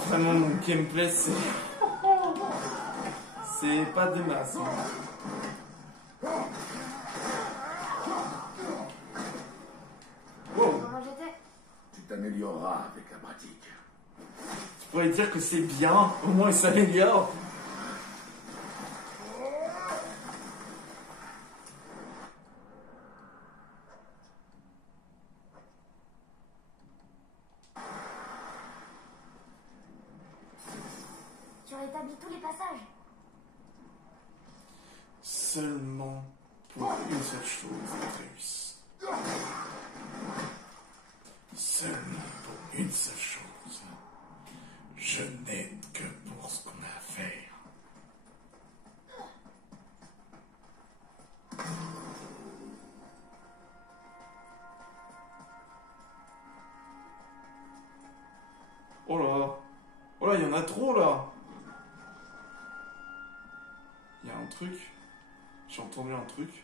Vraiment, mon gameplay, c'est pas des masses. Hein. Wow. Comment j'étais? Tu t'amélioreras avec la pratique. Tu pourrais dire que c'est bien, au moins il s'améliore. Tu rétablis tous les passages. Seulement pour une seule chose, Atreus. Seulement pour une seule chose. Je n'aide que pour ce qu'on a à faire. Oh là. Oh là, il y en a trop là. Il y a un truc. J'ai entendu un truc.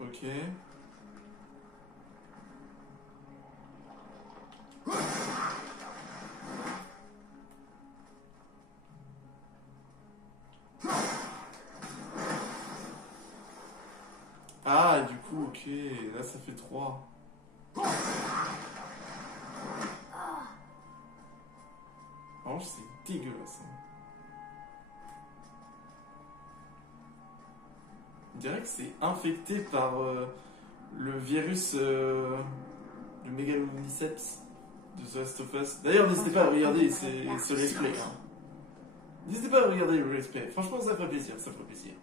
Ok. Ah, du coup, ok, là ça fait 3. Oh, c'est dégueulasse. Hein. On dirait que c'est infecté par le virus du Megalomiceps de The Last of Us. D'ailleurs, n'hésitez pas à regarder ce let's play. Hein. N'hésitez pas à regarder le let's play. Franchement, ça ferait plaisir, ça ferait plaisir.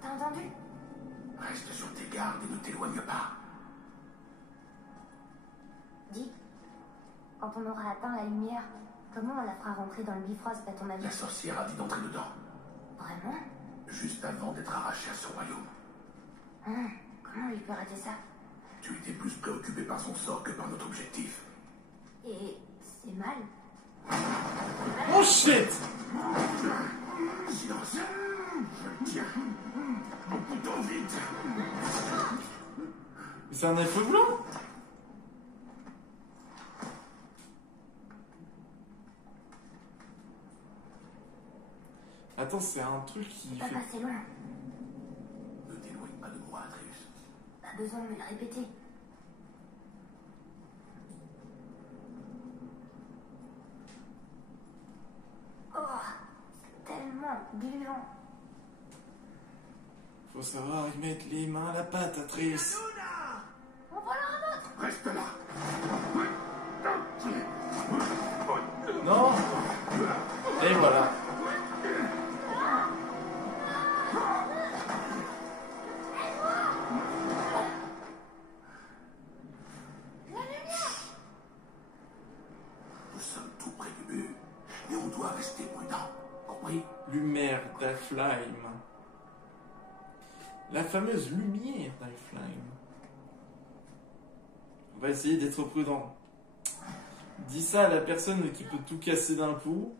T'as entendu? Reste sur tes gardes et ne t'éloigne pas. Dis, quand on aura atteint la lumière, comment on la fera rentrer dans le Bifrost à ton avis? La sorcière a dit d'entrer dedans, Vraiment? juste avant d'être arrachée à son royaume. Comment il peut rater ça? Tu étais plus préoccupé par son sort que par notre objectif. Et c'est mal? Oh shit! Silence. Je le tiens. Au couteau, vite. Mais c'est un elfe blanc? Attends, c'est un truc qui Pas fait... passer loin. Ne pas besoin de me le répéter. Oh, c'est tellement gluant. Faut savoir y mettre les mains à la pâte, Atreus. En voilà un autre. Reste là. Non. Et voilà. Nous sommes tout près du mur, et on doit rester prudent. Compris? Lumière d'Alfheim. La fameuse lumière d'Alfheim. On va essayer d'être prudent. Dis ça à la personne qui peut tout casser d'un coup.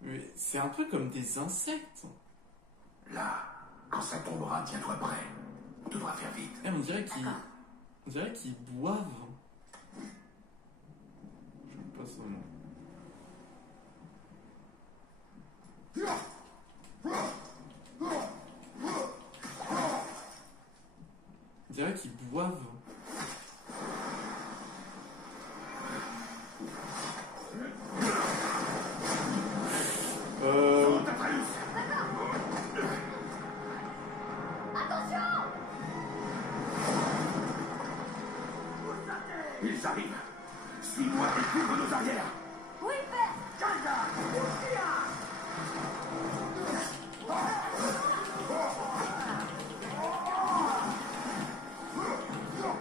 Mais c'est un peu comme des insectes. Là, quand ça tombera, tiens-toi prêt. On devra faire vite. Eh, on dirait qu'ils boivent. Je sais pas son nom. On dirait qu'ils boivent. Ils arrivent. Suis-moi et couvre nos arrières. Oui, père.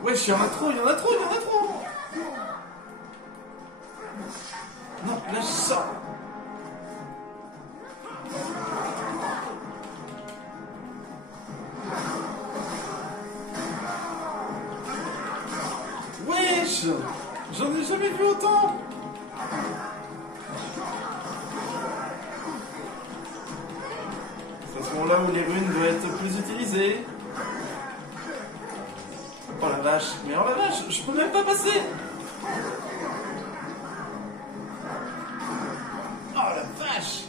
Wesh, il y en a trop, il y en a trop, il y en a trop. Non, lâche ça. Wesh, j'en ai jamais vu autant. C'est à ce moment-là où les runes doivent être plus utilisées. Oh la vache, mais oh la vache, je peux même pas passer. Oh la vache.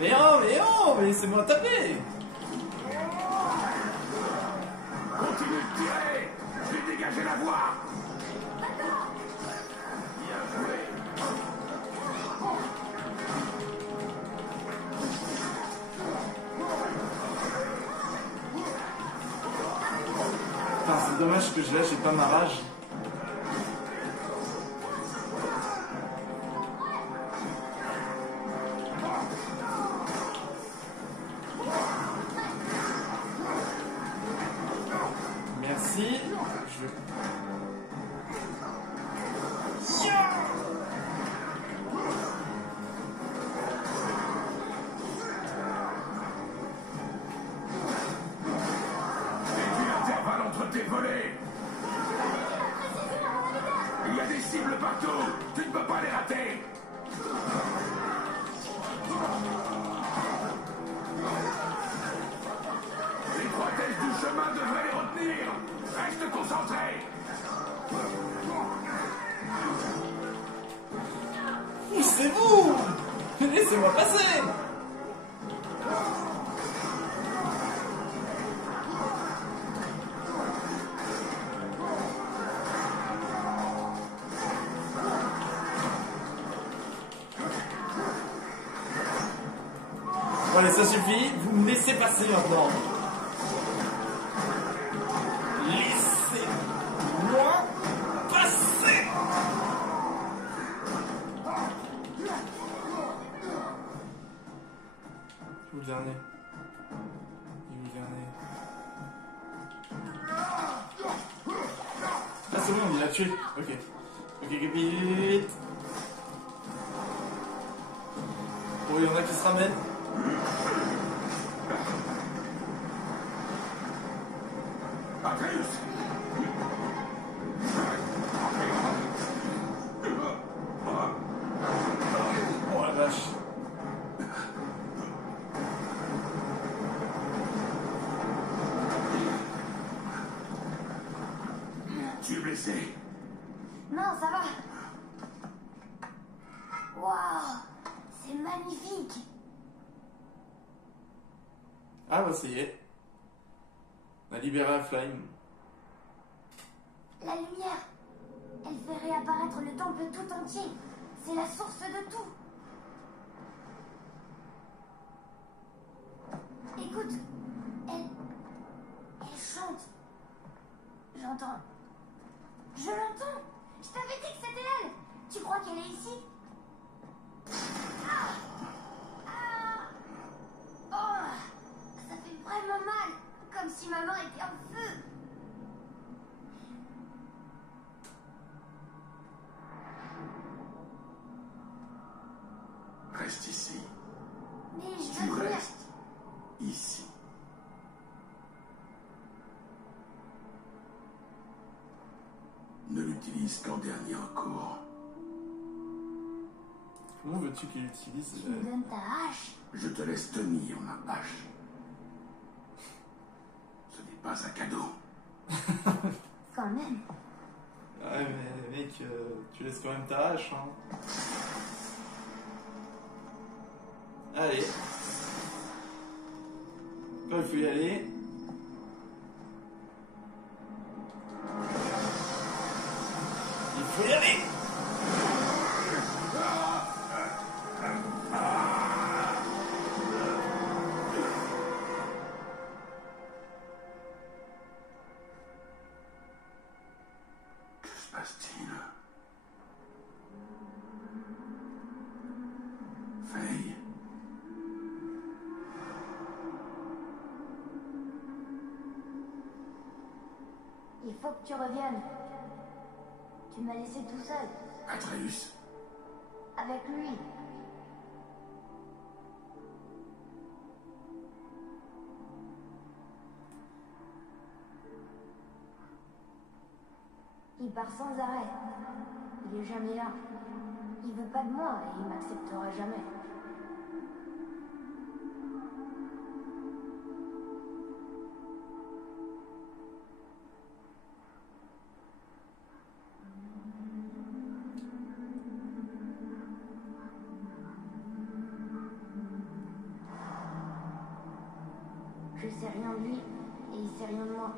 Mais oh, mais laissez-moi taper. Continue de tirer. Je vais dégager la voie. Bien joué. Putain, c'est dommage que je lâche, j'ai pas ma rage. Merci. Tes volets. Il y a des cibles partout. Tu ne peux pas les rater. L'étroitesse du chemin devrait les retenir. Reste concentré. Poussez-vous. Laissez-moi passer. Bon allez, ça suffit, vous me laissez passer maintenant. Laissez-moi passer. Où le dernier? Où le dernier? Ah c'est bon, il l'a tué. Ok. Ok, vite. Oh, il y en a qui se ramènent. Atreus. Oh la vache. Tu es blessé. Non, ça va. Waouh, c'est magnifique. Ah bah ça y est. On a libéré la flame. La lumière, elle fait réapparaître le temple tout entier. C'est la source de tout. Écoute, elle chante. J'entends. Je l'entends. Je t'avais dit que c'était elle. Tu crois qu'elle est ici? Ah! Ah! Oh! Ça fait vraiment mal. Comme si ma main était en feu. Reste ici. Mais je Tu veux venir. restes ici. Ne l'utilise qu'en dernier recours. Comment veux-tu qu'il utilise Tu me donnes ta hache. Je te laisse tenir ma hache. Ce n'est pas un cadeau. Quand même. Ouais mais mec, tu laisses quand même ta hache hein. Allez. Quand il faut y aller. Il faut y aller. Que se passe-t-il? Faye. Il faut que tu reviennes. Tu m'as laissé tout seul. Atreus. Avec lui. Il part sans arrêt. Il est jamais là. Il veut pas de moi et il m'acceptera jamais. Je sais rien de lui et il sait rien de moi.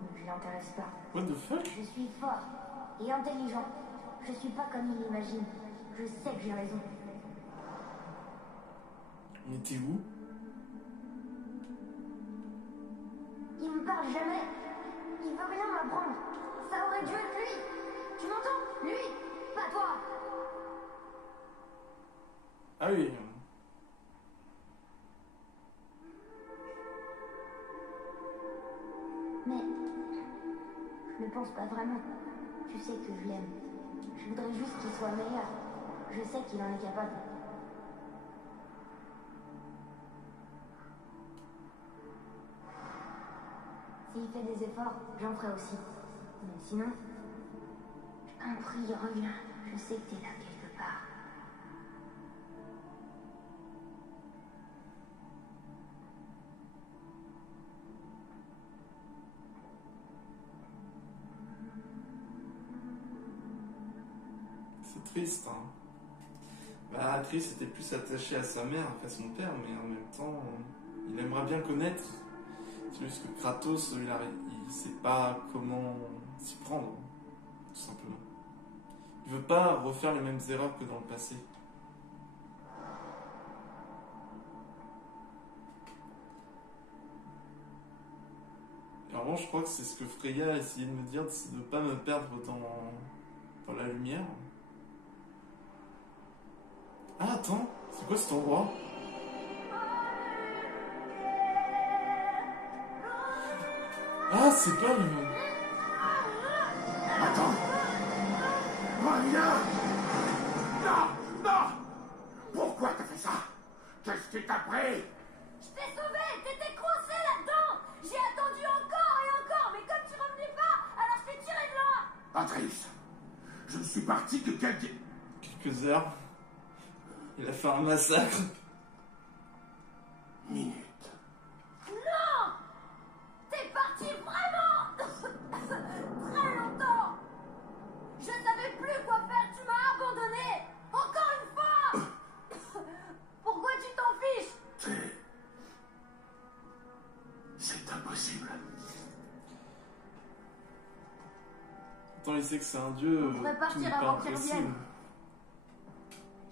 Donc je l'intéresse pas. What the fuck? Je suis fort et intelligent. Je suis pas comme il imagine. Je sais que j'ai raison. On était où? Il me parle jamais. Il veut rien m'apprendre. Ça aurait dû être lui. Tu m'entends? Lui, pas toi. Ah oui. Mais je ne pense pas vraiment. Tu sais que je l'aime. Je voudrais juste qu'il soit meilleur. Je sais qu'il en est capable. S'il fait des efforts, j'en ferai aussi. Mais sinon, je t'en prie, reviens. Je sais que t'es là quelque part. C'est triste, hein. Bah, Atreus était plus attaché à sa mère qu'à son père, mais en même temps, il aimerait bien connaître. C'est juste que Kratos, il sait pas comment s'y prendre, tout simplement. Il veut pas refaire les mêmes erreurs que dans le passé. Et en revanche, je crois que c'est ce que Freya a essayé de me dire, c'est de ne pas me perdre dans la lumière. Ah, attends, c'est quoi cet endroit? Ah, c'est pas le... Attends. Reviens. Non, non. Pourquoi t'as fait ça? Qu'est-ce qui t'a pris? Je t'ai sauvé. T'étais coincé là-dedans. J'ai attendu encore et encore, mais comme tu revenais pas, alors je t'ai tiré de là. Atreus, je ne suis parti que Quelques heures. Il a fait un massacre. minutes. Non. T'es parti vraiment très longtemps. Je savais plus quoi faire. Tu m'as abandonné. Encore une fois. Pourquoi tu t'en fiches? Tant il sait que c'est un dieu, On pourrait tout partir n'est pas avant qu'il impossible. revienne.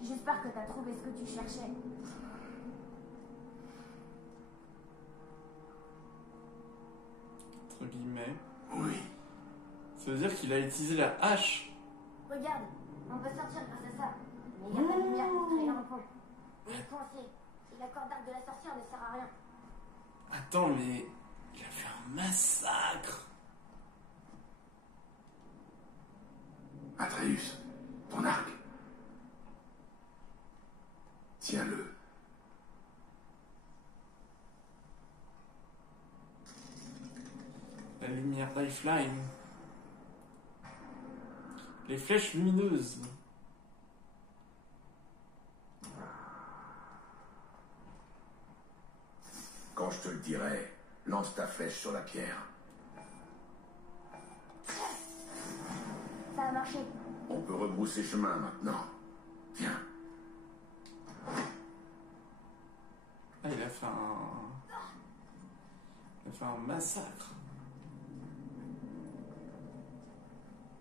J'espère que t'as trouvé ce que tu cherchais. Entre guillemets. Oui. Ça veut dire qu'il a utilisé la hache. Regarde, on peut sortir grâce à ça. Mais il n'y a pas de lumière pour créer un pont. On est coincé. Et la corde d'arc de la sorcière ne sert à rien. Attends, mais il a fait un massacre. Atreus, ton arc. Tiens-le. La lumière Lifeline. Les flèches lumineuses. Quand je te le dirai, lance ta flèche sur la pierre. Ça a marché. On peut rebrousser chemin maintenant. Viens. Ah, il a fait un massacre.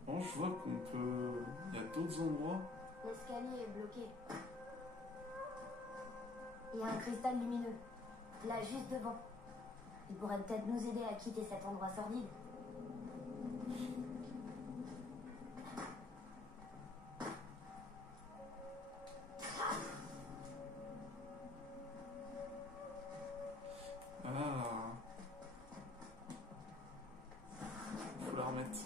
Bon, je vois qu'on peut... Il y a d'autres endroits. L'escalier est bloqué. Il y a un cristal lumineux. Là, juste devant. Il pourrait peut-être nous aider à quitter cet endroit sordide. Ah. Faut la remettre.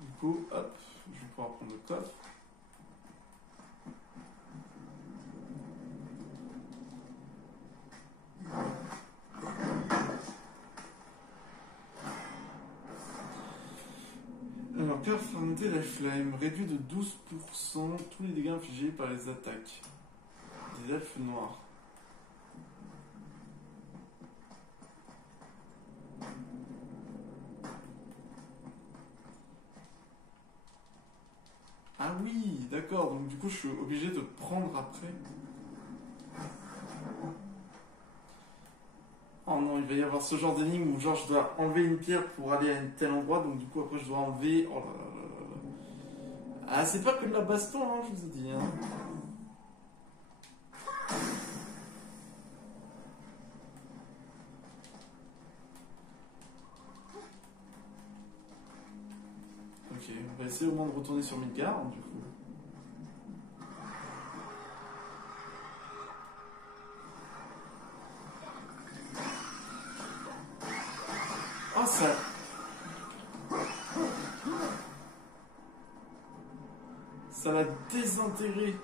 Du coup, hop, je vais pouvoir prendre le coffre. Alors, cœur fermeté la flemme, réduit de 12% tous les dégâts infligés par les attaques des elfes noirs. Ah oui, d'accord, donc du coup je suis obligé de prendre après. Oh non, il va y avoir ce genre d'énigme où genre je dois enlever une pierre pour aller à un tel endroit, donc du coup après je dois enlever... Oh là là là là là. Ah, c'est pas que de la baston, hein, je vous ai dit. Hein. Ok, on va essayer au moins de retourner sur Midgard, du coup. Oh, ça... Ça l'a désintégré.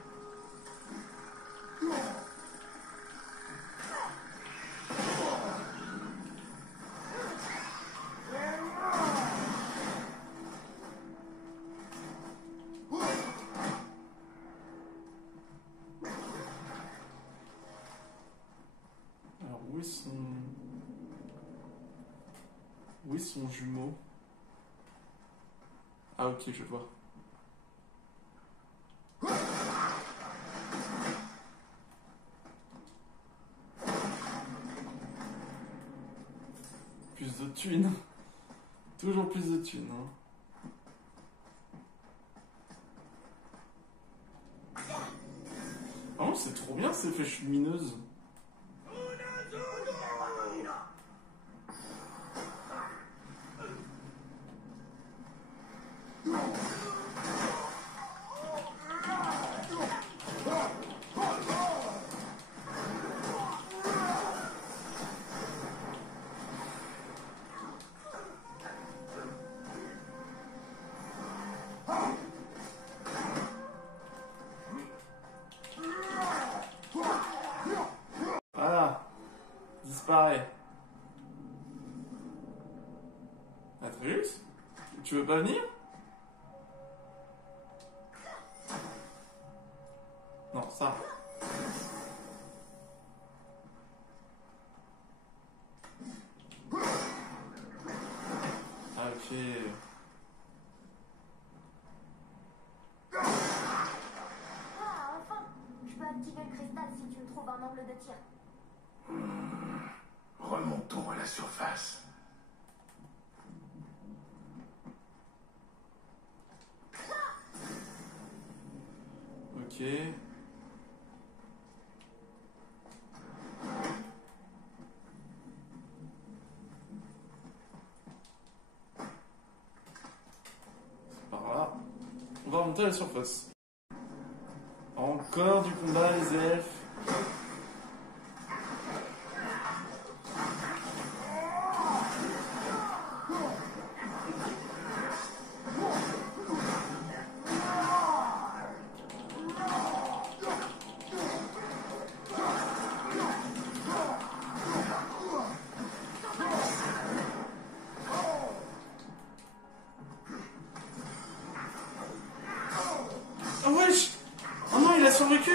Alors, où est son... Où est son jumeau? Ah ok, je vois. Plus de thunes. Toujours plus de thunes. Hein. Oh, c'est trop bien ces flèches lumineuses. Voilà. Disparaît. Atreus? Tu veux pas venir? Non, ça. Ok. désactiver le cristal si tu me trouves un angle de tir. Remontons à la surface. Ok. Par là. On va remonter à la surface. Encore du combat, les elfes. Oh wesh! Oh non, il a survécu!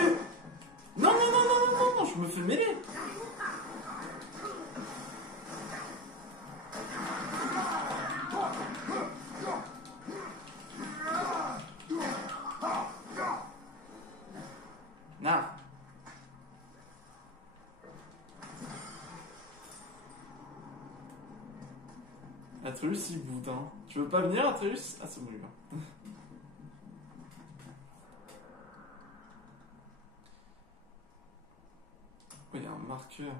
Non, non, non, non, non, non, non, je me fais mêler! Non! Atreus, il boude, hein. Tu veux pas venir, Atreus? Ah, c'est bon, il va. Il y a un marqueur.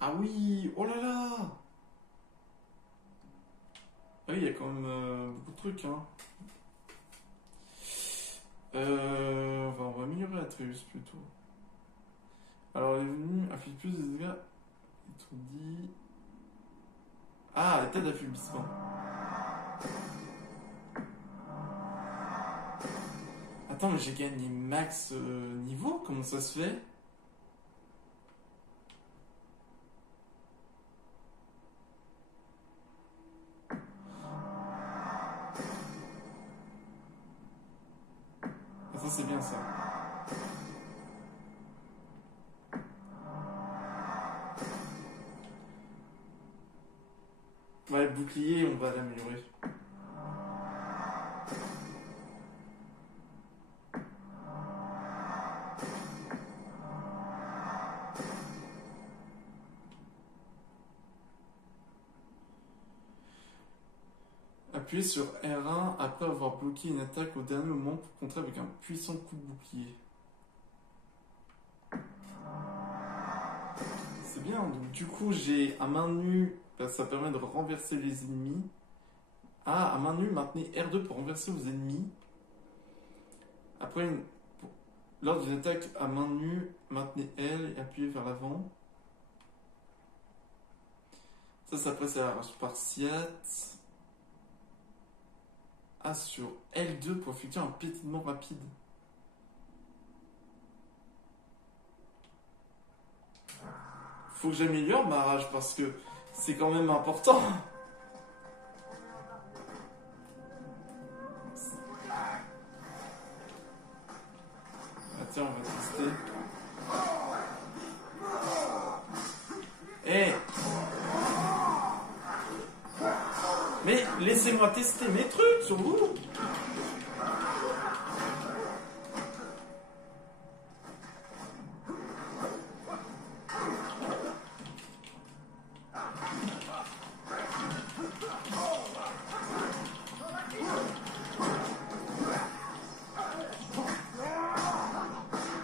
Ah oui! Oh là là! Ah oui, il y a quand même beaucoup de trucs, hein. On va améliorer Atreus plutôt. Alors, il est venu affiche plus des dégâts. Et tout dit. Ah, état d'affaiblissement. Attends, mais j'ai gagné max niveau? Comment ça se fait? Ah, ça c'est bien ça. Ouais, le bouclier, on va l'améliorer. Appuyez sur R1 après avoir bloqué une attaque au dernier moment pour contrer avec un puissant coup de bouclier. C'est bien, donc du coup j'ai à main nue, ça permet de renverser les ennemis. Ah, à main nue, maintenez R2 pour renverser vos ennemis. Après, lors d'une attaque à main nue, maintenez L et appuyez vers l'avant. Ça passe à la spartiate. Ah, sur L2 pour effectuer un piétinement rapide. Faut que j'améliore ma rage parce que c'est quand même important. Ah tiens, on va tester. Eh! Mais laissez-moi tester mes trucs sur vous.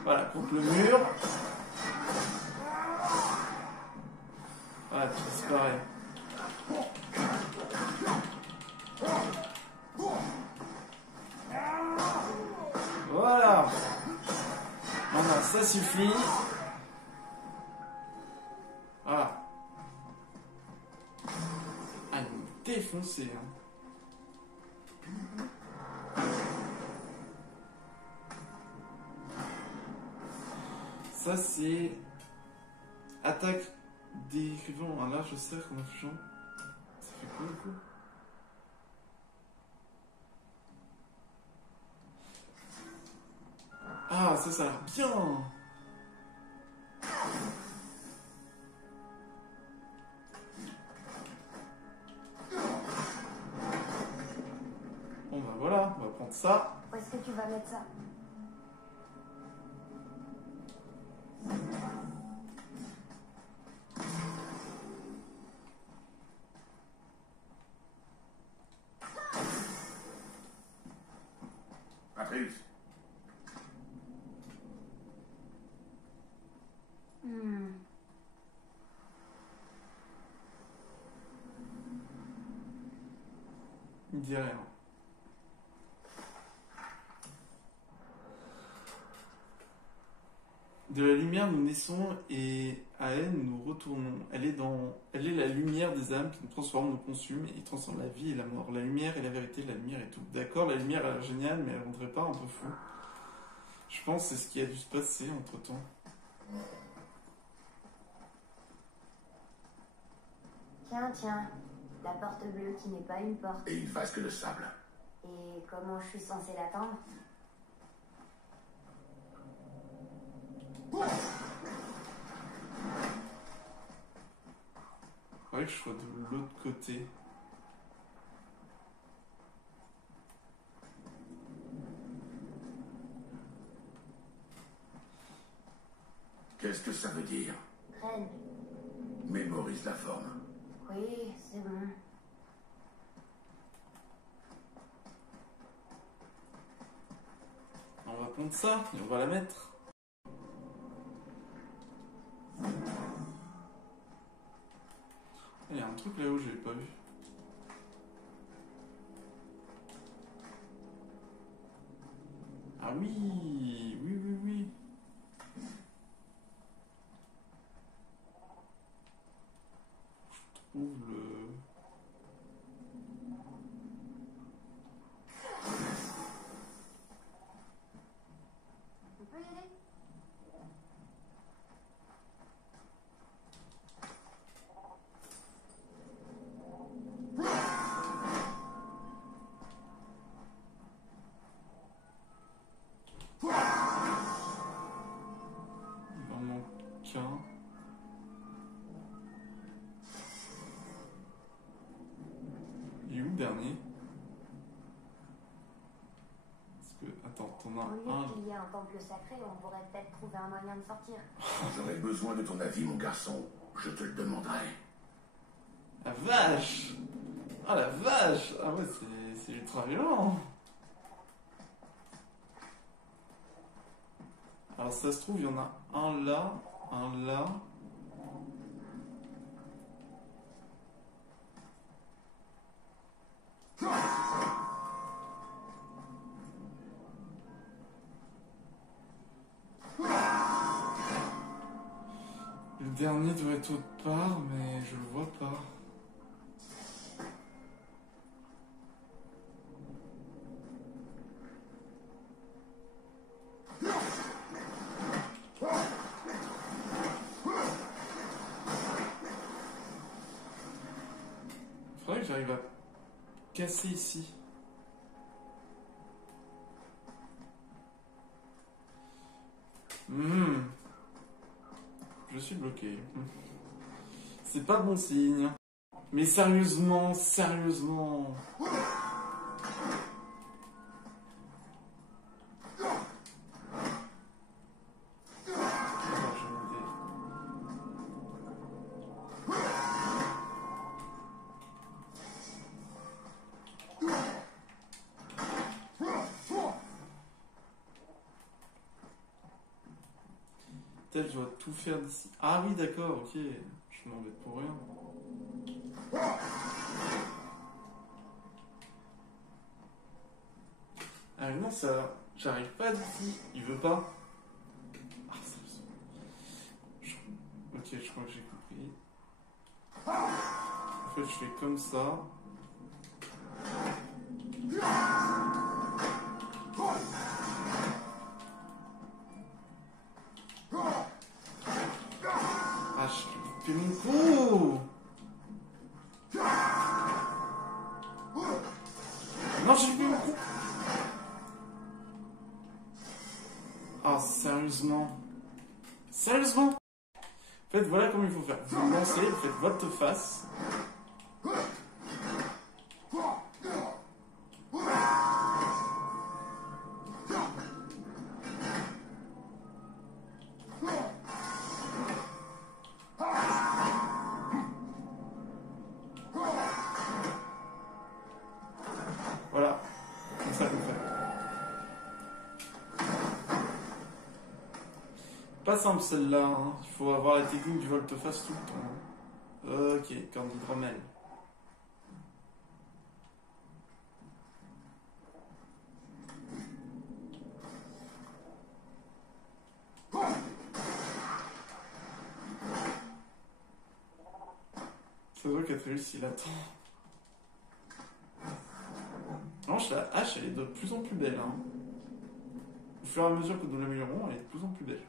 Voilà, contre le mur. Voilà, tu disparais. Voilà. Maintenant, ça suffit. Voilà. Ah, il me défoncé, hein. Ça, c'est attaque décrivant un large cercle en infligeant. Ça fait quoi, du coup? Ah, ça a l'air bien. Bon, bah voilà, on va ça. Où est-ce que tu vas mettre ça? Atreus, Il dit rien. De la lumière nous naissons et à elle nous retournons. Elle est la lumière des âmes qui nous transforme, nous consume et transforme la vie et la mort. La lumière est la vérité, la lumière est tout. D'accord, la lumière a l'air géniale, mais elle rendrait pas un peu fou. Je pense que c'est ce qui a dû se passer entre temps. Tiens, la porte bleue qui n'est pas une porte. et une vasque de sable. Et comment je suis censée l'attendre? Ouais, que je sois de l'autre côté. Qu'est-ce que ça veut dire? Reine. Mémorise la forme. Oui, c'est bon. On va prendre ça et on va la mettre. Il y a un truc là-haut, je l'ai pas vu. Ah oui, oui. Je trouve le... On peut y aller? Il en manque qu'un. Il est où le dernier? Parce que... Attends, t'en as Au lieu un... qu'il y ait un temple sacré, on pourrait peut-être trouver un moyen de sortir. Quand j'aurai besoin de ton avis, mon garçon, je te le demanderai. La vache! Ah la vache! Ah ouais, c'est ultra violent! Alors ça se trouve, il y en a un là, un là. Le dernier doit être autre part, mais je le vois pas. Faudrait que j'arrive à casser ici. Je suis bloqué. C'est pas bon signe. Mais sérieusement. Alors, je vais m'aider. Peut-être je dois tout faire d'ici. Ah oui, d'accord, ok. Je m'embête pour rien. Ah mais non, ça... J'arrive pas d'ici. Il veut pas. Ah, ça... Ok, je crois que j'ai compris. En fait, je fais comme ça. Ah, je fais mon coup. Non, j'ai fait mon coup. Ah, sérieusement. Sérieusement. En fait, voilà comment il faut faire. Vous lancez, vous faites votre face. pas simple celle-là, hein. Il faut avoir la technique du volte-face tout le temps. Hein. Ok, corne d'hydromel. Ça se voit qu'Atreus il attend. Non, la hache elle est de plus en plus belle. Hein. Au fur et à mesure que nous l'améliorons, elle est de plus en plus belle.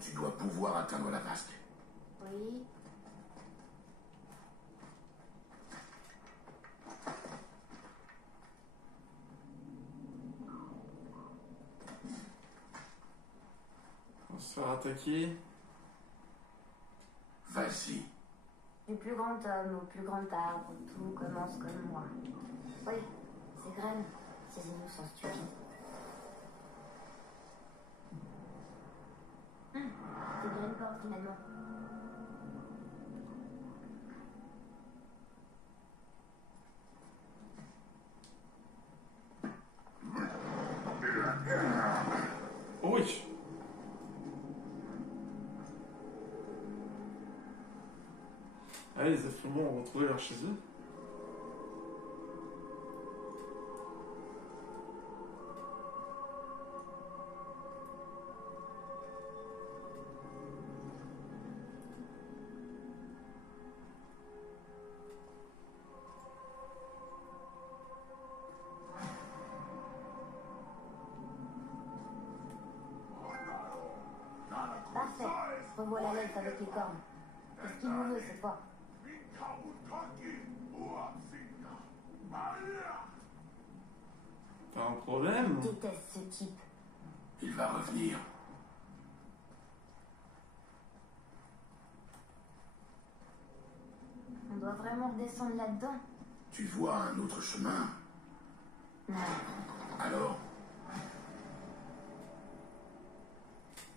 Tu dois pouvoir atteindre la vasque. Oui. On va se faire attaquer. Vas-y. Du plus grand homme au plus grand arbre, tout commence comme moi. Oui, ces graines, ces ennemis sont stupides. Des graines portes finalement. Oh oui. Allez, les affluents ont retrouvé leur chez eux. Parfait. Revoilà l'elfe avec les cornes. Qu'est-ce qu'il nous veut cette fois? T'as un problème? Je déteste ce type. Il va revenir. On doit vraiment redescendre là-dedans. Tu vois un autre chemin. Non. Alors,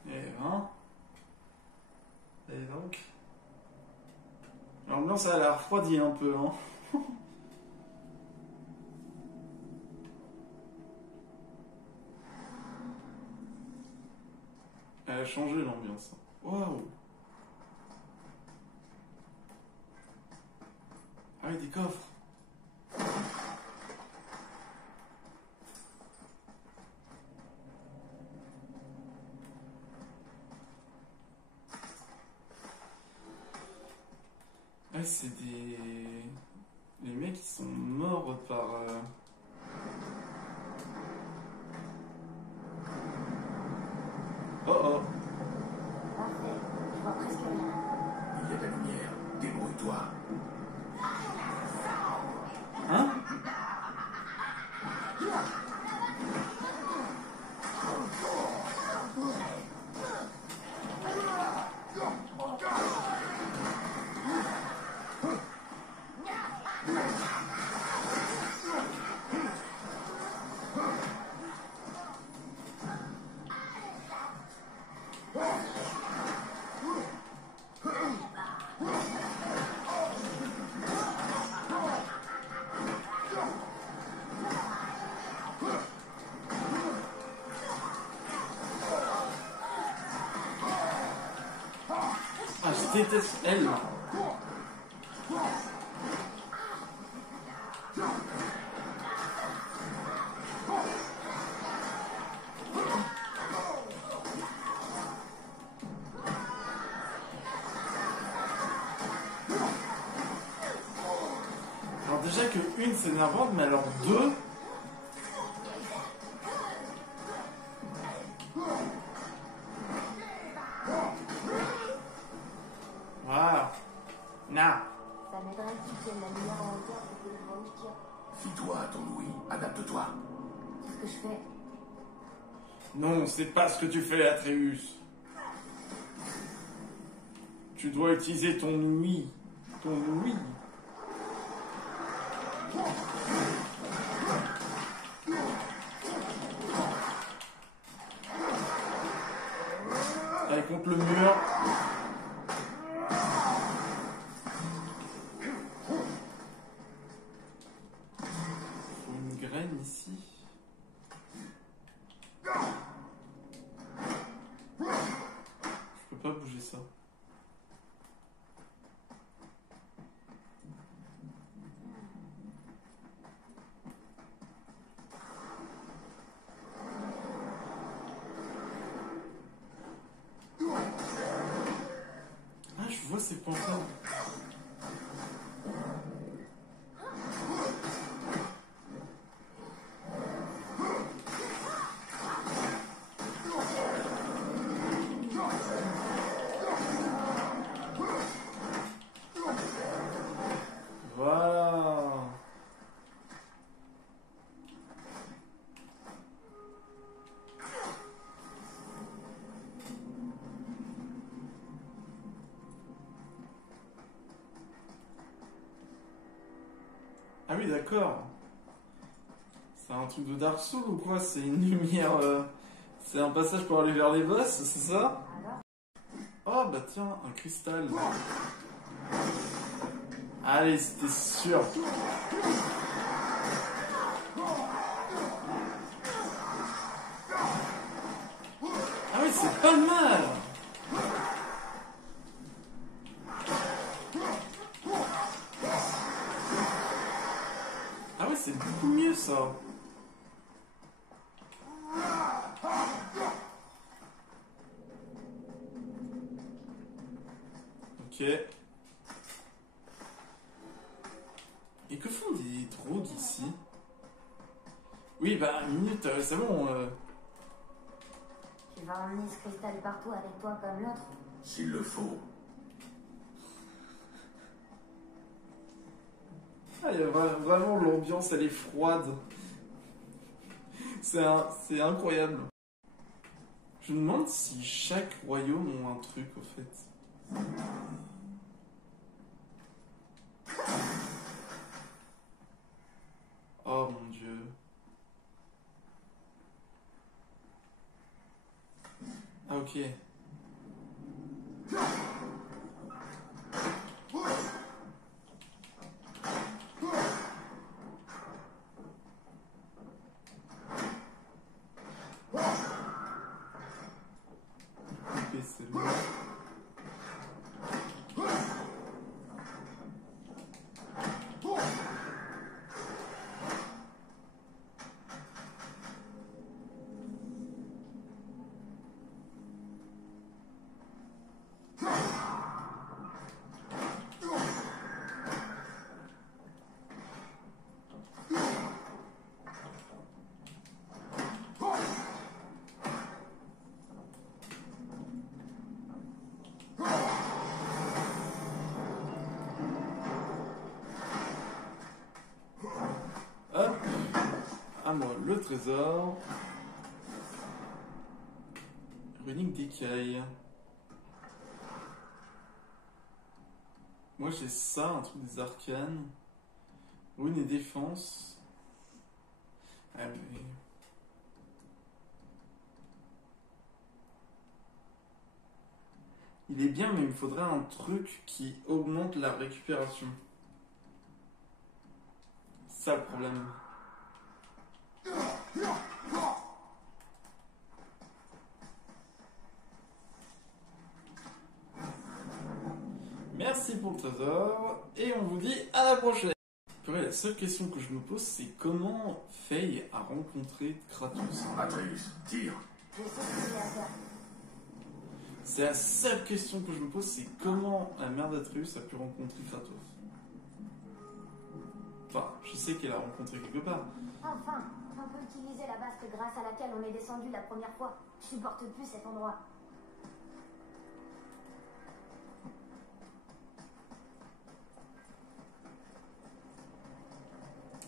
Et ben. Et donc. L'ambiance a l'air refroidie un peu, hein. Elle a changé l'ambiance. Waouh! Ah oui, des coffres! Ah, c'est des. Les mecs qui sont morts par. Oh oh! Parfait. Je vois presque rien. il y a de la lumière. Débrouille-toi. Hein? Ah, je déteste elle! Alors déjà que une c'est énervante, mais alors deux... Voilà. Na. Ça m'aiderait que tu tiennes la lumière en hauteur pour que je vois où je tire. Fie-toi à ton ouïe. Adapte-toi. C'est ce que je fais. Non, c'est pas ce que tu fais, Atreus. Tu dois utiliser ton ouïe. Ton ouïe. Allez, contre le mur. Faut une graine ici. bouger ça. Ah, je vois ces panthères. Voilà. Ah oui, d'accord. C'est un truc de Dark Souls ou quoi? C'est une lumière. C'est un passage pour aller vers les boss, c'est ça? Oh bah tiens, un cristal. Allez, c'était sûr. Ah oui, c'est pas mal. Ah oui, c'est beaucoup mieux ça. Ok. Et que font des drogues ici? Oui, bah, une minute, c'est bon. Tu vas emmener ce cristal partout avec toi comme l'autre? S'il le faut. Ah, il y a vraiment l'ambiance, elle est froide. C'est incroyable. Je me demande si chaque royaume a un truc, au fait. Oh mon Dieu. Ah ok. Ok, c'est bon. Hop. À moi, le trésor. Runique d'écaille. Moi j'ai ça, un truc des arcanes. Rune et défense. Ah, mais... Il est bien, mais il me faudrait un truc qui augmente la récupération. C'est ça le problème. Merci pour le trésor, et on vous dit à la prochaine. Purée, la seule question que je me pose, c'est comment Faye a rencontré Kratos. Atreus, tire. Je sais ce qu'il y a à faire. C'est la seule question que je me pose, c'est comment la mère d'Atreus a pu rencontrer Kratos. Enfin, je sais qu'elle a rencontré quelque part. Enfin, on peut utiliser la vasque grâce à laquelle on est descendu la première fois. Je supporte plus cet endroit.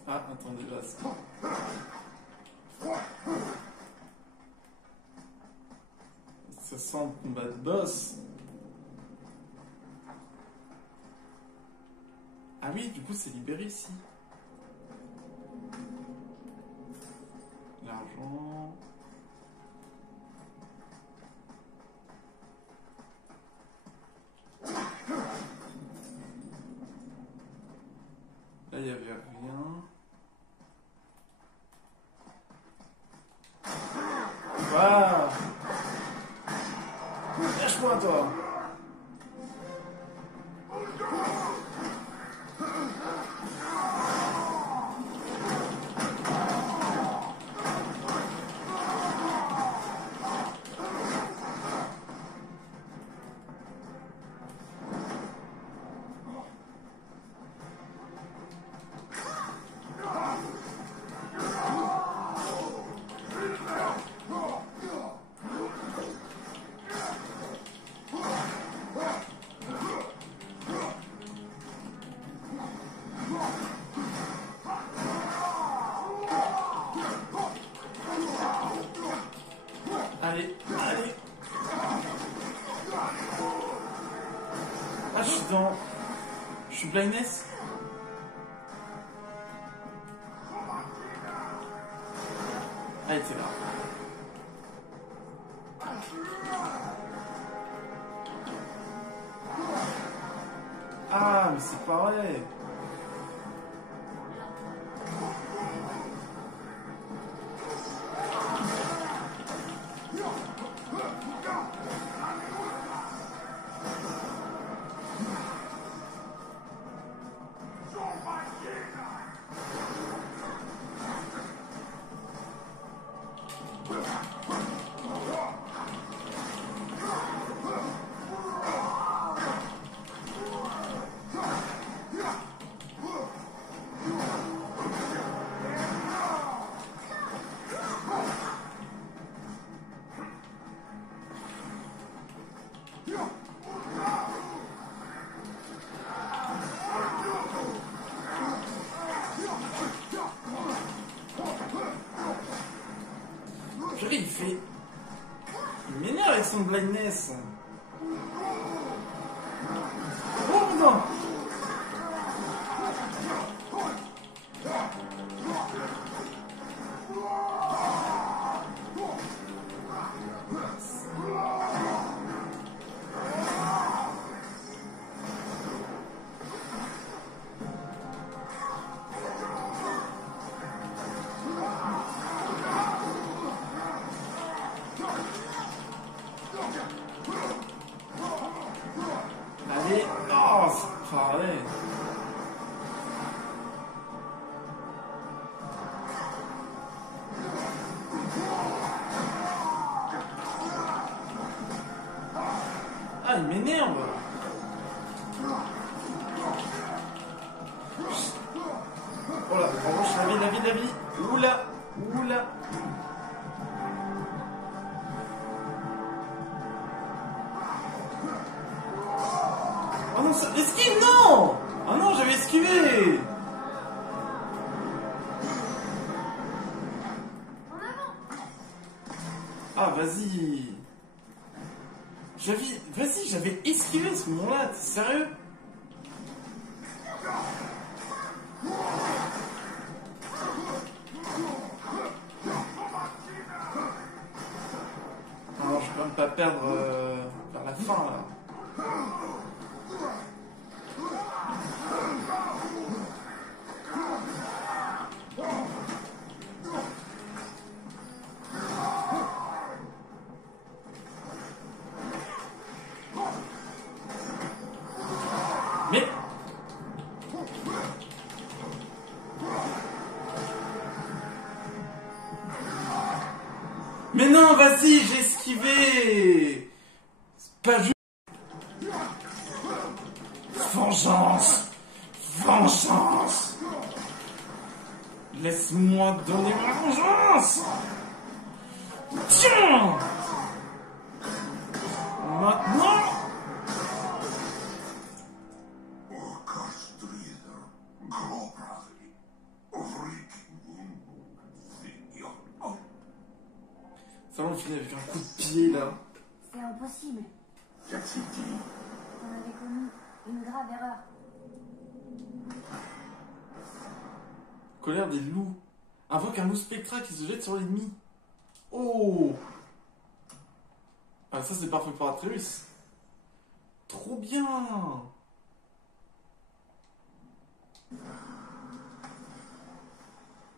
Ah, attendez, là, c'est... Ça sent le combat de boss. Ah oui, du coup, c'est libéré ici. L'argent... Là, il n'y avait rien. Waouh! Lâche-moi, toi! je suis dans... Je suis blindness. Ah, il était là. Ah, mais c'est pareil. Il fait... Il m'énerve avec son blindness. Oh putain. Allez, oh, c'est pareil. Ah, il m'énerve. Oh là, en revanche, la vie. Oula, oula. Oh non, ça... Esquive, non! Ah non, j'avais esquivé! Ah, vas-y! J'avais esquivé à ce moment-là, t'es sérieux? Alors, je peux même pas perdre vers la fin, là. Mais... Mais non, vas-y, j'ai esquivé. C'est pas juste... Vengeance. Vengeance. Laisse-moi donner ma vengeance. Tiens. Maintenant... Ça va, on finit avec un coup de pied là. C'est impossible. Jack City. On avait commis une grave erreur. Colère des loups. Invoque un loup spectra qui se jette sur l'ennemi. Oh. Ah, ça c'est parfait pour Atreus. Trop bien.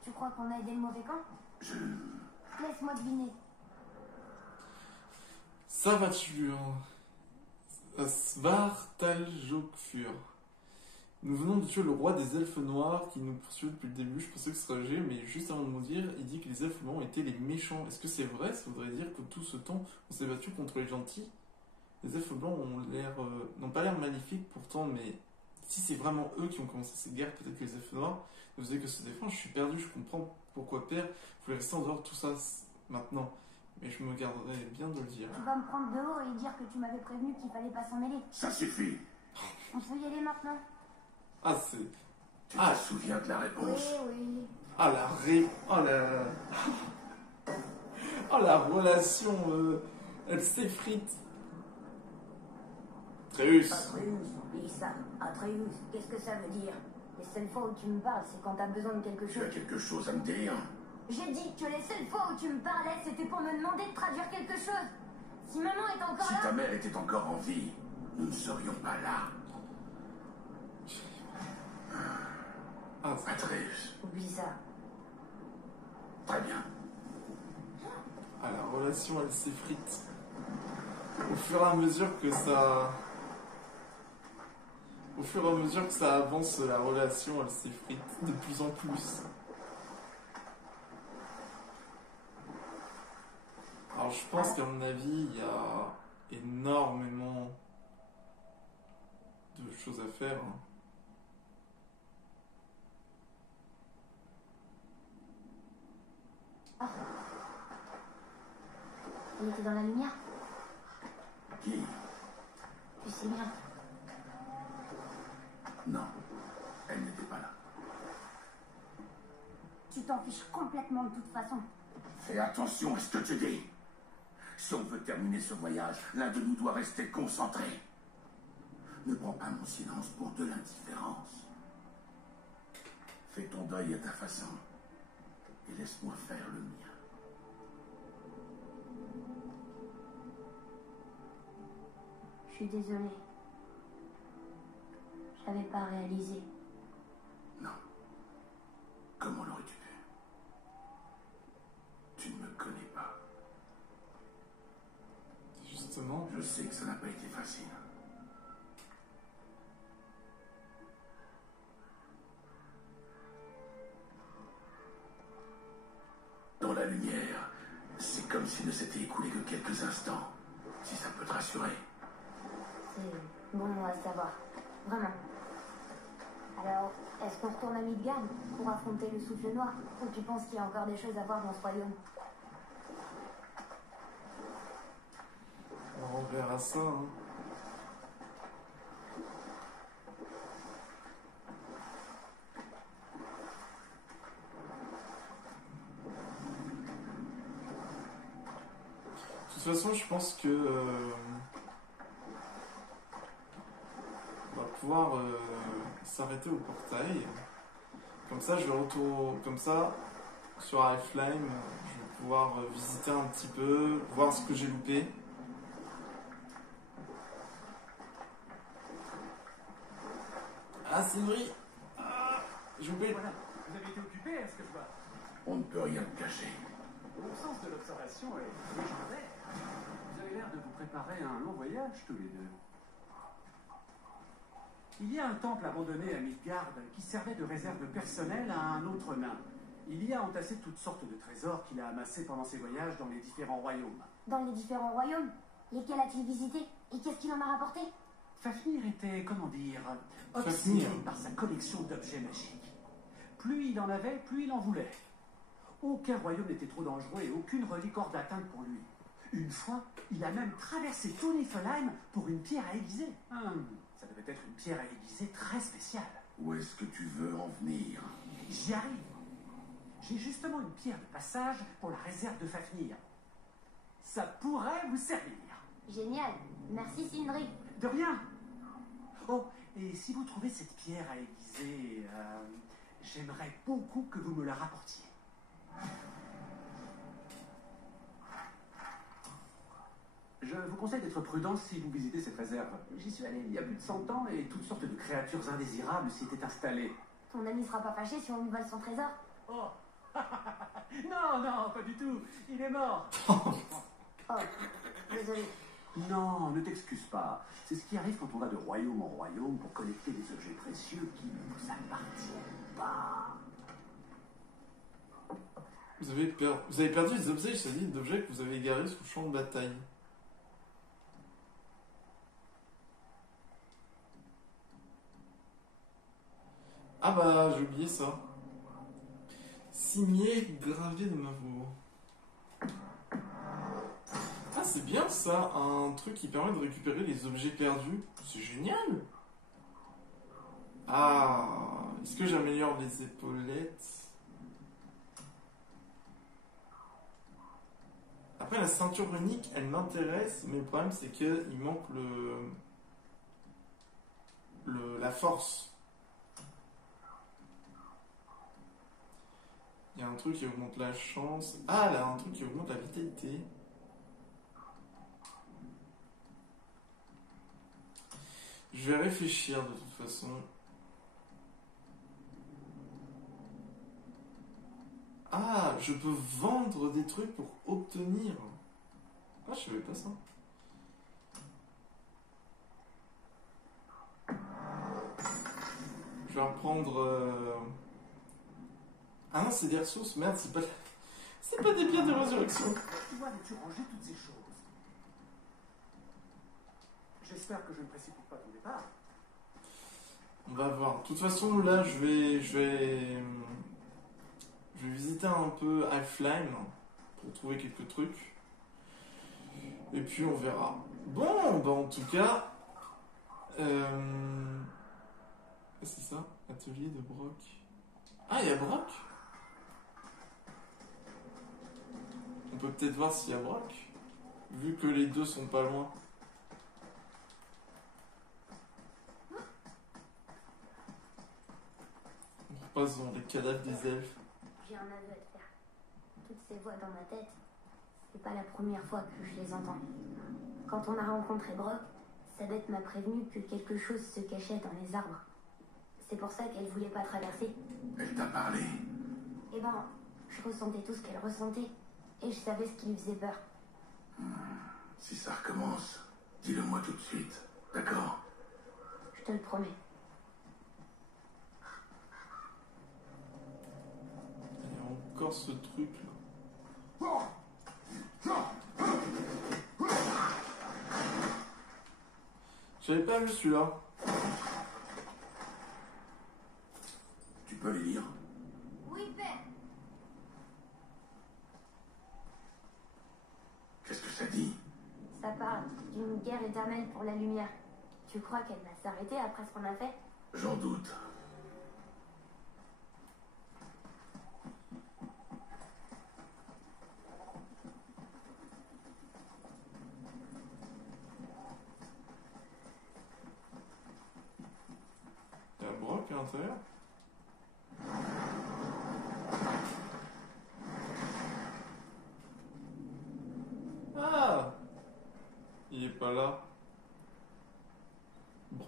Tu crois qu'on a aidé le mauvais camp? Laisse-moi deviner. Ça va tuer. Svartalfjordr. Nous venons de tuer le roi des elfes noirs qui nous poursuivait depuis le début. Je pensais que ce serait léger, mais juste avant de mourir, il dit que les elfes blancs étaient les méchants. Est-ce que c'est vrai? Ça voudrait dire que tout ce temps, on s'est battu contre les gentils. Les elfes blancs n'ont pas l'air maléfiques pourtant, mais si c'est vraiment eux qui ont commencé cette guerre, peut-être que les elfes noirs ne faisaient que se défendre. Je suis perdu, je comprends pourquoi Père voulait rester en dehors de tout ça maintenant. Mais je me garderai bien de le dire. Tu vas me prendre de haut et dire que tu m'avais prévenu qu'il fallait pas s'en mêler. Ça suffit. On peut y aller maintenant? Ah, c'est... Tu te souviens de la réponse? Oui. Ah, Oh, la relation... elle s'effrite. Atreus. Atreus, oublie ça. Atreus, qu'est-ce que ça veut dire? Les seules fois où tu me parles, c'est quand t'as besoin de quelque Tu as chose. quelque chose à me dire? J'ai dit que les seules fois où tu me parlais, c'était pour me demander de traduire quelque chose. Si maman est encore Si là... ta mère était encore en vie, nous ne serions pas là. Ah, Atreus. Oublie ça. Très bien. ah, la relation, elle s'effrite. Au fur et à mesure que ça... Au fur et à mesure que ça avance, la relation, elle s'effrite de plus en plus. Alors je pense qu'à mon avis, il y a énormément de choses à faire. Hein. Elle était dans la lumière? Qui? Tu sais bien. Non, elle n'était pas là. Tu t'en fiches complètement de toute façon. Fais attention à ce que tu dis. Si on veut terminer ce voyage, l'un de nous doit rester concentré. Ne prends pas mon silence pour de l'indifférence. Fais ton deuil à ta façon et laisse-moi faire le mien. Je suis désolée. J'avais pas réalisé. Non. Comment l'aurais-tu pu? Tu ne me connais pas. Justement. Je sais que ça n'a pas été facile. Dans la lumière, c'est comme s'il ne s'était écoulé que quelques instants. Si ça peut te rassurer. C'est bon à savoir. Vraiment. Alors, est-ce qu'on retourne à Midgard pour affronter le souffle noir? Ou tu penses qu'il y a encore des choses à voir dans ce royaume? On verra ça. Hein. De toute façon, je pense que on va pouvoir s'arrêter au portail. Comme ça, je retourne. Comme ça, sur Half-Life, je vais pouvoir visiter un petit peu, voir ce que j'ai loupé. Ah, c'est vrai. Ah, j'ai oublié. Voilà, vous avez été occupé, est-ce que je vois? On ne peut rien te cacher. Au sens de l'observation est légendaire. Vous avez l'air de vous préparer à un long voyage, tous les deux. Il y a un temple abandonné à Midgard qui servait de réserve personnelle à un autre nain. Il y a entassé toutes sortes de trésors qu'il a amassés pendant ses voyages dans les différents royaumes. Dans les différents royaumes? Lesquels a-t-il visité? Et qu'est-ce qu'il en a rapporté? Fafnir était, comment dire, obsédé Fafnir. par sa collection d'objets magiques. Plus il en avait, plus il en voulait. Aucun royaume n'était trop dangereux et aucune relique hors d'atteinte pour lui. Une fois, il a même traversé tout Niflheim pour une pierre à aiguiser. Ça devait être une pierre à aiguiser très spéciale. Où est-ce que tu veux en venir? J'y arrive. J'ai justement une pierre de passage pour la réserve de Fafnir. Ça pourrait vous servir. Génial. Merci Sindri. De rien. Oh, et si vous trouvez cette pierre à aiguiser, j'aimerais beaucoup que vous me la rapportiez. Je vous conseille d'être prudent si vous visitez cette réserve. J'y suis allé il y a plus de 100 ans et toutes sortes de créatures indésirables s'y étaient installées. Ton ami sera pas fâché si on lui vole son trésor? Oh non, non, pas du tout. Il est mort. Oh, désolé. Non, ne t'excuse pas. C'est ce qui arrive quand on va de royaume en royaume pour collecter des objets précieux qui ne vous appartiennent pas. Vous avez perdu des objets, il s'agit d'objets que vous avez égarés sous le champ de bataille. Ah bah, j'ai oublié ça. Signé, gravé de ma voix. Ah, c'est bien ça, un truc qui permet de récupérer les objets perdus. C'est génial. Ah, est-ce que j'améliore les épaulettes? Après, la ceinture unique, elle m'intéresse, mais le problème, c'est qu'il manque force. Il y a un truc qui augmente la chance. Ah, là, un truc qui augmente la vitalité. Je vais réfléchir de toute façon. Ah, je peux vendre des trucs pour obtenir. Ah, je savais pas ça. Je vais reprendre... Ah non, c'est des ressources. Merde, c'est pas des pierres de résurrection. Où avais-tu rangé toutes ces choses? J'espère que je ne précipite pas ton départ. On va voir. De toute façon, là, je vais visiter un peu Half-Life pour trouver quelques trucs. Et puis, on verra. Bon, bah en tout cas... c'est ça, atelier de Brock. Ah, il y a Brock. On peut peut-être voir s'il y a Brock, vu que les deux sont pas loin. On repasse dans les cadavres des elfes. J'ai un aveu à te faire. Toutes ces voix dans ma tête, c'est pas la première fois que je les entends. Quand on a rencontré Brock, sa bête m'a prévenu que quelque chose se cachait dans les arbres. C'est pour ça qu'elle voulait pas traverser. Elle t'a parlé. Eh ben, je ressentais tout ce qu'elle ressentait, et je savais ce qui lui faisait peur. Si ça recommence, dis-le-moi tout de suite. D'accord? Je te le promets. Il y a encore ce truc là. J'avais pas vu celui-là. Tu peux les lire? Oui, père. Qu'est-ce que ça dit? Ça parle d'une guerre éternelle pour la lumière. Tu crois qu'elle va s'arrêter après ce qu'on a fait? J'en doute. Il y a Brock à l'intérieur. Ah! Il est pas là. Bon.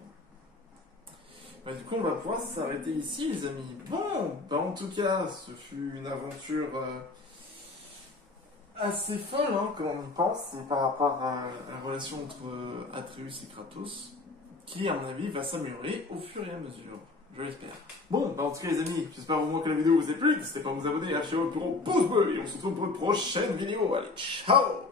Bah, du coup, on va pouvoir s'arrêter ici, les amis. Bon, bah, en tout cas, ce fut une aventure assez folle, hein, comme on y pense, et par rapport à la relation entre Atreus et Kratos, qui, à mon avis, va s'améliorer au fur et à mesure. Je l'espère. Bon, bah, en tout cas, les amis, j'espère vraiment que la vidéo vous a plu. N'hésitez pas à vous abonner, à lâcher votre gros pouce bleu, et on se retrouve pour une prochaine vidéo. Allez, ciao!